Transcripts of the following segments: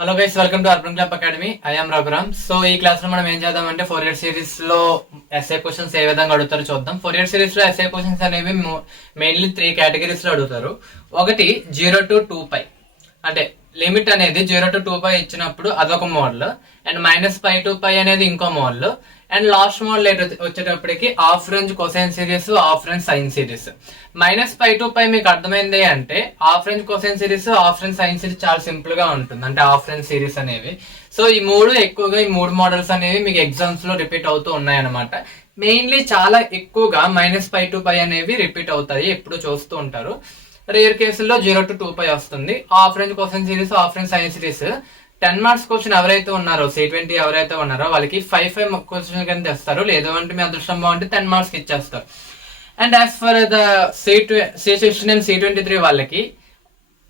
Hello guys, welcome to urban club academy. I am Raghuram. So ఈ class లో మనం ఏం చేద్దామంటే ఫోరియర్ సిరీస్ లో ఎస్ఏ క్వశ్చన్స్ ఏ విధంగా అడుగుతారో చూద్దాం. ఫోరియర్ సిరీస్ లో ఎస్ఏ క్వశ్చన్స్ అనేవి మెయిన్లీ 3 కేటగిరీస్ లో అడుగుతారు. ఒకటి 0 to 2π, అంటే లిమిట్ అనేది 0 to 2π ఇచ్చినప్పుడు అదొక మోడల్, అండ్ -π to π అనేది ఇంకో మోడల్, అండ్ లాస్ట్ మోడల్ వచ్చేటప్పటికి half range cosine series, half range sine series. -π to π మీకు అర్థమైంది అంటే half range cosine series, half range sine series చాలా సింపుల్ గా ఉంటుంది, అంటే హాఫ్ రేంజ్ సిరీస్ అనేవి. సో ఈ మూడు మోడల్స్ అనేవి మీకు ఎగ్జామ్స్ లో రిపీట్ అవుతూ ఉన్నాయన్నమాట. మెయిన్లీ చాలా ఎక్కువగా -π to π అనేవి రిపీట్ అవుతాయి, ఎప్పుడు చూస్తూ ఉంటారు. రేర్ కేసుల్లో 0 to 2π వస్తుంది. Half range question series, half range science series 10 marks question ఎవరైతే ఉన్నారో, C20 ఎవరైతే ఉన్నారో వాళ్ళకి 5 క్వశ్చన్ కింద తెస్తారు. లేదు అంటే మీ అదృష్టం బాగుంటే 10 మార్క్స్ ఇచ్చేస్తారు. And as for the C16 and C23 వాళ్ళకి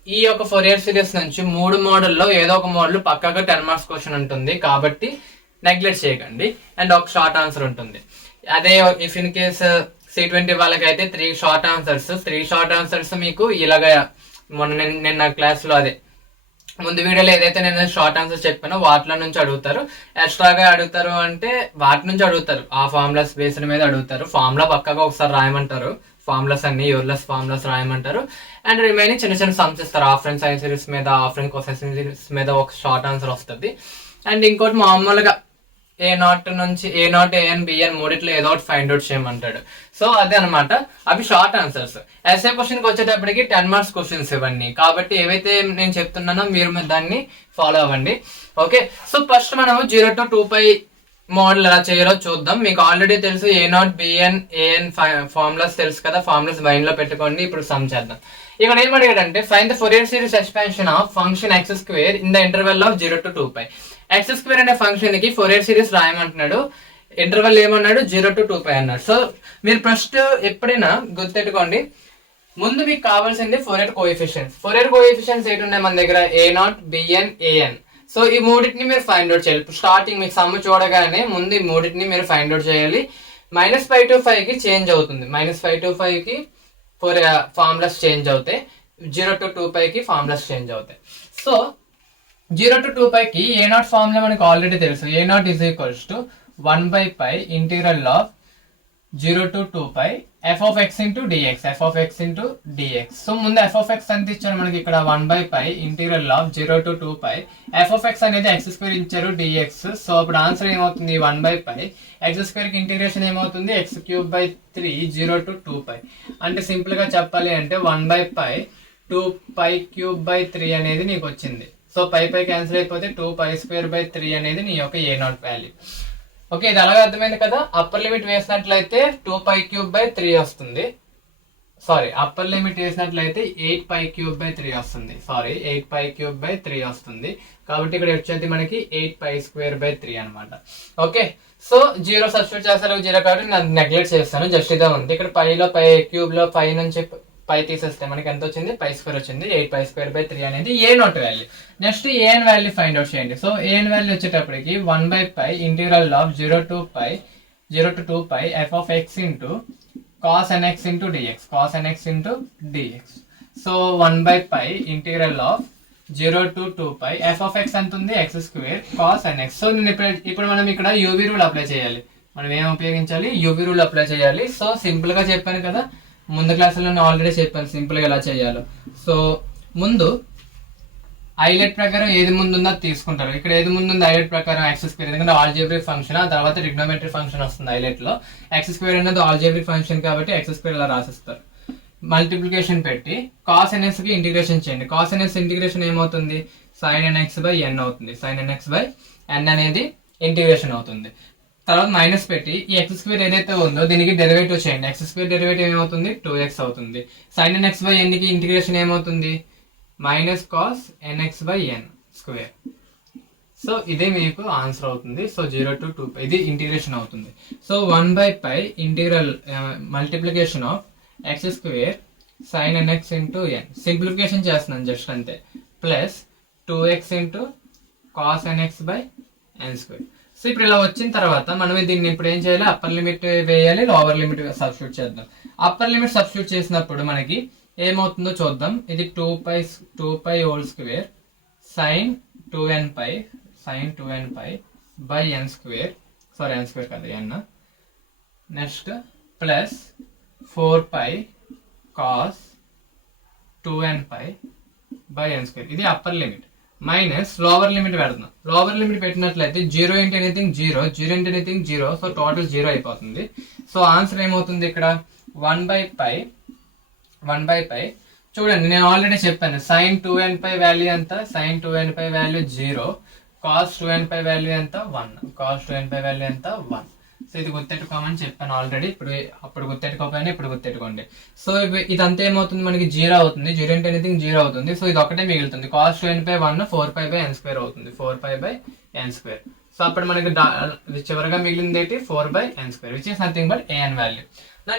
ఈ యొక్క ఫోరియర్ సిరీస్ నుంచి 3 మోడల్లో ఏదో ఒక మోడల్ పక్కాగా 10 మార్క్స్ క్వశ్చన్ ఉంటుంది, కాబట్టి నెగ్లెక్ట్ చేయకండి. అండ్ ఒక షార్ట్ ఆన్సర్ ఉంటుంది. అదే ఇఫ్ ఇన్ కేస్ C20 వాళ్ళకైతే 3 షార్ట్ ఆన్సర్స్ మీకు ఇలాగా నిన్న క్లాస్ లో అదే ముందు వీడియోలో ఏదైతే నేను షార్ట్ ఆన్సర్స్ చెప్పానో వాటిలో నుంచి అడుగుతారు. ఎక్స్ట్రాగా అడుగుతారు అంటే వాటి నుంచి అడుగుతారు, ఆ ఫార్ములాస్ బేస్డ్ మీద అడుగుతారు. ఫార్ములా పక్కగా ఒకసారి రాయమంటారు, ఫార్ములాస్ అన్ని యూర్లెస్ ఫార్ములాస్ రాయమంటారు. అండ్ రిమైనింగ్ చిన్న చిన్న సమ్స్ ఇస్తారు. హాఫ్ రేంజ్ సైన్స్ సిరీస్ మీద, హాఫ్ రేంజ్ కొసైన్ సిరీస్ మీద ఒక షార్ట్ ఆన్సర్ వస్తుంది. అండ్ ఇంకోటి మామూలుగా A0 నుంచి A0, AN, BN మూడిట్లో ఏదో ఒకటి ఫైండ్ అవుట్ చేయమంటాడు. సో అదే అనమాట, అవి షార్ట్ ఆన్సర్స్. ఎస్ఏ క్వశ్చన్ కి వచ్చేటప్పటికి 10 మార్క్స్ క్వశ్చన్స్ ఇవన్నీ, కాబట్టి ఏవైతే నేను చెప్తున్నానో మీరు దాన్ని ఫాలో అవ్వండి. ఓకే, సో ఫస్ట్ మనం 0 to 2π మోడల్ ఎలా చేయాలో చూద్దాం. మీకు ఆల్రెడీ తెలుసు A0, BN, AN ఫార్ములాస్ తెలుసు కదా, ఫార్ములాస్ మైండ్ లో పెట్టుకోండి. ఇప్పుడు సమ్ చేద్దాం. ఇక్కడ ఏం అడిగాడంటే find the Fourier series expansion of function x² in the interval of 0 to 2π. x² అనే ఫంక్షన్ కి ఫోరియర్ సిరీస్ రాయమంటున్నాడు. ఇంటర్వెల్ ఏమన్నాడు, 0 to 2π అన్నాడు. సో మీరు ఫస్ట్ ఎప్పుడైనా గుర్తెట్టుకోండి, ముందు మీకు కావాల్సింది ఫోరియర్ కోఎఫిషియన్స్. ఫోరియర్ కోఎఫిషియన్స్ ఏంటి ఉన్నాయి మన దగ్గర, A0, BN, AN. సో ఈ మూడింటిని మీరు ఫైండ్ అవుట్ చేయాలి. స్టార్టింగ్ మీకు సమ్ చూడగానే ముందు ఈ మూడింటిని మీరు ఫైండ్ అవుట్ చేయాలి. -π to 5 కి చేంజ్ అవుతుంది, -π to 5 కి ఫార్ములాస్ చేంజ్ అవుతాయి, 0 to 2π కి ఫార్ములాస్ చేంజ్ అవుతాయి. సో 0 to 2π కి A0 ఫార్ములా మనకు ఆల్రెడీ తెలుసు. A0 is equals to 1/π integral of 0 to 2π f of x into dx, f of x into dx. So ముందు f of x ఎంత ఇచ్చారు మనకి ఇక్కడ, 1/π integral of 0 to 2π f of x అనేది x² ఇచ్చారు dx. So అప్పుడు answer ఏమవుతుంది, 1/π x² కి ఇంటిగ్రేషన్ ఏమవుతుంది, x³ 3 0 to 2π. అంటే సింపుల్ గా చెప్పాలి అంటే 1/π 2π³ 3 అనేది నీకు వచ్చింది. సో పై క్యాన్సిల్ అయిపోతే 2π² 3 అనేది నీ యొక్క A0 వాల్యూ. ఓకే, ఇది అలాగే అర్థమైంది కదా. అప్పర్ లిమిట్ వేసినట్లయితే 2π³ 3 వస్తుంది. సారీ, అప్పర్ లిమిట్ వేసినట్లయితే 8π³ 3 వస్తుంది. సారీ, 8π³ 3 వస్తుంది. కాబట్టి ఇక్కడ వచ్చేది మనకి 8π² 3 అనమాట. ఓకే, సో 0 సబ్స్టిట్యూట్ చేస్తారు, 0 కాబట్టి నేను నెగ్లెక్ట్ చేస్తాను, జస్ట్ ఇదే ఉంది. ఇక్కడ పైలో క్యూబ్ లో పై నుంచి పై తీసేస్తే మనకి ఎంత వచ్చింది, π² వచ్చింది. 8π² 3 అనేది A0 value. Next AN value find out చేయండి. సో AN వాల్యూ వచ్చేటప్పటికి 1/π integral of 0 to 2π f of x into cos nx into dx, cos nx into dx. So 1/π integral of 0 to 2π f of x ఎంత ఉంది, x² cos nx. So నేను ఇప్పుడు మనం ఇక్కడ UV rule apply చేయాలి. మనం ఏం ఉపయోగించాలి, UV రూల్ అప్లై చేయాలి. సో సింపుల్ గా చెప్పాను కదా, ముందు క్లాసులో నేను ఆల్రెడీ చెప్పాను సింపుల్ గా ఎలా చేయాలో. సో ముందు హైలైట్ ప్రకారం ఏది ముందు ఉందో తీసుకుంటారు. ఇక్కడ ఏది ముందు ఉంది హైలైట్ ప్రకారం x², ఎందుకంటే ఆల్జీబ్రిక్ ఫంక్షన్, ఆ తర్వాత ట్రిగ్నోమెట్రిక్ ఫంక్షన్ వస్తుంది హైలైట్ లో. x² అనేది ఆల్జీబ్రిక్ ఫంక్షన్ కాబట్టి x² ఇలా రాసిస్తారు. మల్టిప్లికేషన్ పెట్టి cos nx కి ఇంటిగ్రేషన్ చేయండి. cos nx ఇంటిగ్రేషన్ ఏమవుతుంది, sin nx/n అవుతుంది. sin nx/n అనేది ఇంటిగ్రేషన్ అవుతుంది. తర్వాత మైనస్ పెట్టి ఈ x² ఏదైతే ఉందో దీనికి డెరివేటివ్ చేయండి. x² డెరివేటివ్ ఏమవుతుంది, 2x అవుతుంది. sin nx/n కి ఇంటిగ్రేషన్ ఏమవుతుంది, -cos nx/n². సో ఇదే మీకు ఆన్సర్ అవుతుంది. సో 0 to 2π ఇది ఇంటిగ్రేషన్ అవుతుంది. So 1/π integral multiplication of x² sin nx into n, simplification చేస్తున్నాను జస్ట్ అంతే, plus 2x into cos nx/n². So ఇప్పుడు ఇలా వచ్చిన తర్వాత మనం దీన్ని ఇప్పుడు ఏం చేయాలి, అప్పర్ లిమిట్ వేయాలి, లోవర్ లిమిట్ సబ్స్టిట్యూట్ చేద్దాం. అప్పర్ లిమిట్ సబ్స్టిట్యూట్ చేసినప్పుడు మనకి ఏమవుతుందో చూద్దాం. ఇది 2π² sin 2n pi sin 2n pi by n square, sorry n square కదా n, next plus 4 pi cos 2n pi by n square, ఇది upper limit, minus lower limit పెడుతున్నాం. Lower limit పెట్టినట్లయితే 0 into anything 0, 0 into anything 0, so total 0 అయిపోతుంది. So answer ఏమవుతుంది ఇక్కడ 1 by పై చూడండి, నేను already చెప్పాను sin 2n పై వాల్యూ ఎంత, sin 2n pi value 0, cos 2n pi value ఎంత 1, cos 2n పై వాల్యూ ఎంత 1. సో ఇది గుర్తెట్టుకోమని చెప్పాను ఆల్రెడీ, అప్పుడు గుర్తెట్టుకోకపోయినా ఇప్పుడు గుర్తెట్టుకోండి. సో ఇదంతా ఏమవుతుంది మనకి 0 అవుతుంది, 0 ఇంటూ ఎనీథింగ్ 0 అవుతుంది. సో ఇది ఒకటే మిగులుతుంది, cos 2n pi 1 4π by n square అవుతుంది, 4π బై n స్క్వేర్. సో అప్పుడు మనకి చివరిగా మిగిలింది ఏంటి 4 by n square, which is nothing but an value.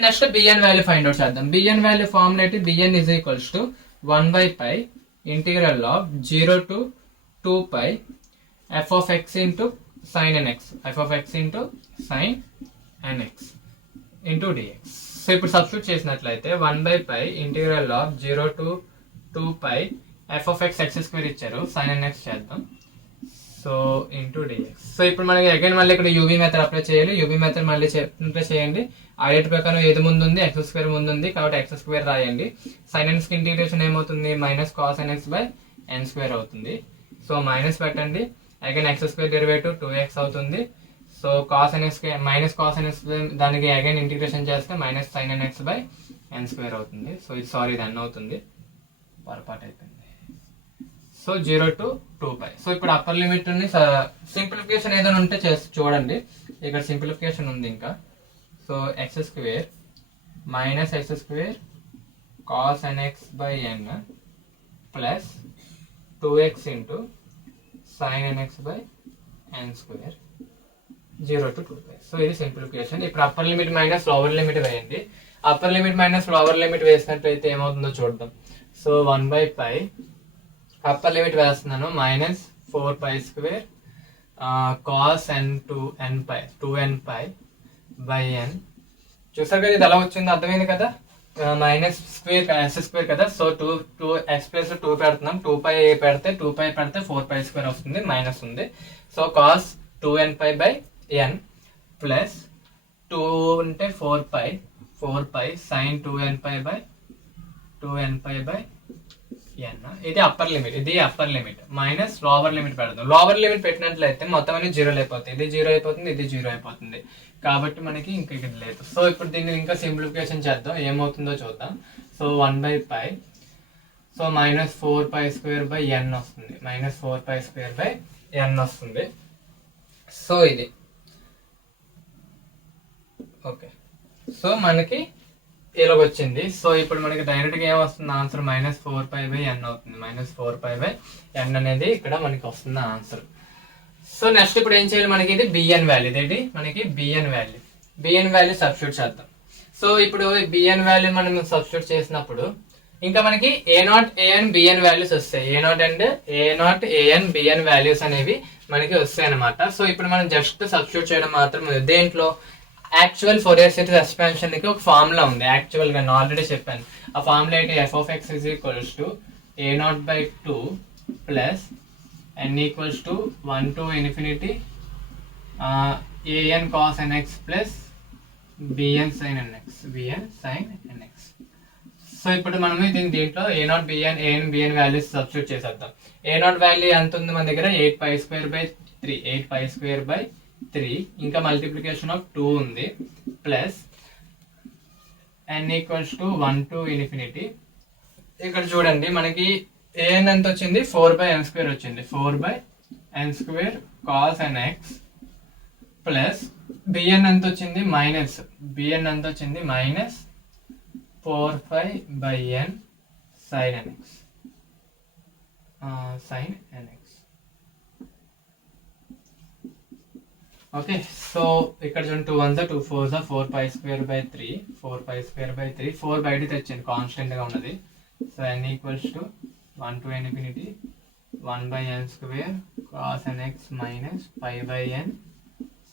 Next bn value find out చేద్దాం. bn వాల్యూ ఫార్ములా ఏంటి, bn is equals to 1 by pi integral of 0 to 2 pi f of x into sin nx, f of x into sin nx into dx. So ఇప్పుడు substitute చేసినట్లయితే 1 by pi integral of 0 to 2 pi f of x x square ఇచ్చారు, sin nx చేద్దాం, so into dx. So ఇప్పుడు మనకి again మళ్ళీ ఇక్కడ UV method apply చేయాలి. UV method మళ్ళీ అప్లై చేయండి. ఐడెంటి ప్రకారం ఏది ముందు ఉంది, x స్క్వేర్ ముందు ఉంది కాబట్టి x స్క్వేర్ రాయండి. sin nx కి ఇంటిగ్రేషన్ ఏమవుతుంది, minus cos nx by n square అవుతుంది. సో మైనస్ పెట్టండి, again x square derivative 2x అవుతుంది. So cos nx minus cos nx దానికి అగైన్ ఇంటిగ్రేషన్ చేస్తే minus sin nx by n square అవుతుంది. సో ఇది సారీ ఇది n అవుతుంది, పొరపాటు అయిపోయింది. So 0 to 2 pi. సో ఇప్పుడు అప్పర్ లిమిట్ ని సింప్లిఫికేషన్ ఏదైనా ఉంటే చూడండి, ఇక్కడ సింప్లిఫికేషన్ ఉంది ఇంకా. So x square minus x square cos nx by n plus 2x into sin nx by n square 0 to 2 pi. So ఇది సింప్లిఫికేషన్. ఇప్పుడు upper limit minus lower limit వేయండి. Upper limit minus lower limit వేసినట్లయితే ఏమవుతుందో చూద్దాం. So 1 by pi upper limit వేస్తున్నాను, minus 4 pi square cos n pi 2n pi by n. చూసారు కదా ఇది ఎలా వచ్చిందో అర్థమైంది కదా, మైనస్ స్క్వేర్ ఎస్ స్క్వేర్ కదా. సో 2 ఎక్స్ ప్లస్ 2 పెడుతున్నాం, 2 పై పెడితే 2 పై పెడితే 4 పై స్క్వేర్ వస్తుంది, మైనస్ ఉంది. So cos 2n pi by n plus 2 ఉంటే 4 pi sin 2n pi by 2n pi by n. ఇది అప్పర్ లిమిట్, ఇది upper limit, minus lower limit పెడదాం. Lower limit పెట్టినట్లయితే మొత్తం అన్ని 0 అయిపోతాయి, ఇది 0 అయిపోతుంది, ఇది 0 అయిపోతుంది కాబట్టి మనకి ఇంకా ఇక్కడ లేదు. సో ఇప్పుడు దీన్ని ఇంకా సింప్లిఫికేషన్ చేద్దాం, ఏమవుతుందో చూద్దాం. So 1 by pi, so minus 4 pi square by n వస్తుంది, minus 4 pi square by n వస్తుంది. సో ఇది ఓకే. సో మనకి ఇలాగ వచ్చింది. సో ఇప్పుడు మనకి డైరెక్ట్ గా ఏమొస్తుంది answer, minus 4 pi by n అవుతుంది, మైనస్ 4 పై బై n అనేది ఇక్కడ మనకి వస్తుంది ఆన్సర్. సో నెక్స్ట్ ఇప్పుడు ఏం చేయాలి, మనకి ఇది bn వాల్యూ, ఇదేంటి మనకి bn వాల్యూ సబ్స్టిట్యూట్ చేద్దాం. సో ఇప్పుడు bn వాల్యూ మనం సబ్స్టిట్యూట్ చేసినప్పుడు ఇంకా మనకి a0 an bn వాల్యూస్ వస్తాయి, a0 an bn వాల్యూస్ అనేవి మనకి వస్తాయి అనమాట. సో ఇప్పుడు మనం జస్ట్ సబ్స్టిట్యూట్ చేయడం మాత్రం, దేంట్లో యాక్చువల్ ఫోరియర్ సిరీస్ ఎక్స్పాన్షన్ కి ఒక ఫార్ములా ఉంది, యాక్చువల్ గా నేను ఆల్రెడీ చెప్పాను. ఆ ఫార్ములా ఏంటి, f of x is equals to a0 by 2 plus n equals to 1 to infinity an cos nx plus bn sin nx. So ఇప్పుడు మనం దీంట్లో a0 bn an bn values substitute చేసేద్దాం. a0 value ఎంత ఉంది మన దగ్గర, 8 pi square by 3, 8 pi square by 3, ఇంకా multiplication of 2 ఉంది, plus n equals to 1 to infinity. ఇక్కడ చూడండి మనకి an ఎంత వచ్చింది, 4 by n స్క్వేర్ వచ్చింది, 4 by n square cos nx plus bn ఎంత వచ్చింది, bn ఎంత వచ్చింది minus 4 by n sin nx. Okay. So ఇక్కడ చూడండి 2 1 2 4 4 pi square by 3, 4 pi square by 3, 4 బయట తెచ్చింది కాన్స్టెంట్ గా ఉన్నది. So n equals to 1 to infinity 1 by n square cos nx minus pi by n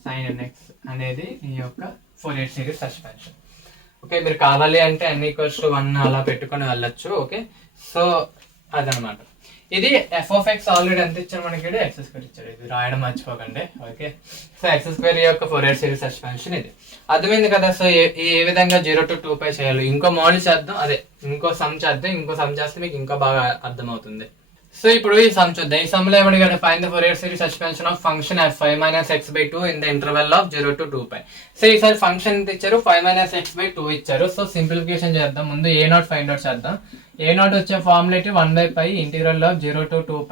sin nx అనేది ఈ యొక్క Fourier series expansion. Okay, మీరు కావాలి అంటే n ఈక్వల్స్ టు 1 అలా పెట్టుకొని వెళ్ళొచ్చు. ఓకే, సో అదనమాట. ఇది ఎఫ్ ఆఫ్ ఎక్స్ ఆల్రెడీ ఎంత ఇచ్చారు మనకి, ఎక్స్ స్క్వేర్ ఇచ్చారు, ఇది రాయడం మర్చిపోకండి. ఓకే, సో ఎక్స్ స్క్వేర్ యొక్క ఫోరియర్ సిరీస్ ఎక్స్పాన్షన్ ఇది అర్థమైంది కదా. సో ఏ విధంగా 0 to 2π చేయాలి, ఇంకో మోడల్ చేద్దాం, అదే ఇంకో సమ్ చేద్దాం. ఇంకో సమ్ చేస్తే మీకు ఇంకా బాగా అర్థమవుతుంది. సో ఇప్పుడు ఈ సమ్ చూద్దాం. ఈ సమ్ లో ఏమడిగాడు, find the Fourier series expansion of function f5 - x/2 in the interval of 0 to 2π. So ఈసారి ఫంక్షన్ ఎంత ఇచ్చారు, 5 - x/2 ఇచ్చారు. సో సింప్లిఫికేషన్ చేద్దాం. ముందు a0 ఫైండ్ అవుట్ చేద్దాం. a0 వచ్చే ఫార్ములా 1/π ఇంటీగ్రల్ ఆఫ్ 0 to 2π.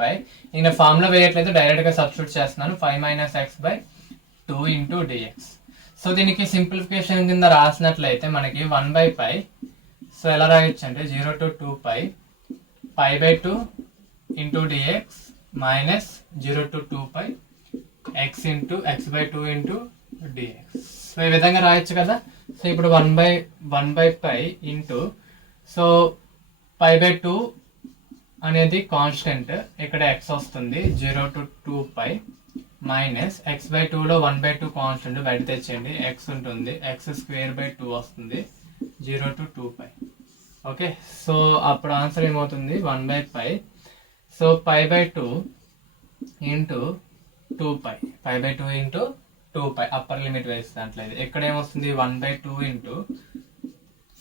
నేను ఫార్ములా వేయట్లేదు, డైరెక్ట్ గా సబ్స్టిట్యూట్ చేస్తున్నాను. 5 - x/2 ఇంటూ dx. సో దీనికి సింప్లిఫికేషన్ కింద రాసినట్లయితే మనకి 1/π, సో ఎలా రాయొచ్చు అంటే 0 to 2π π/2 into dx minus 0 to 2π x into x/2 into dx. So ఈ విధంగా రాయొచ్చు కదా. సో ఇప్పుడు 1/π ఇంటూ, సో π/2 అనేది కాన్స్టెంట్, ఇక్కడ x వస్తుంది 0 to 2π మైనస్ x/2 లో 1/2 కాన్స్టెంట్ బయట తెచ్చేయండి, x ఉంటుంది, x²/2 వస్తుంది 0 to 2π. ఓకే, సో అప్పుడు ఆన్సర్ ఏమవుతుంది 1/π. So π/2 into 2π, π/2 into 2π upper limit వేసినట్లయితే ఇక్కడ ఏమొస్తుంది 1/2 ఇంటూ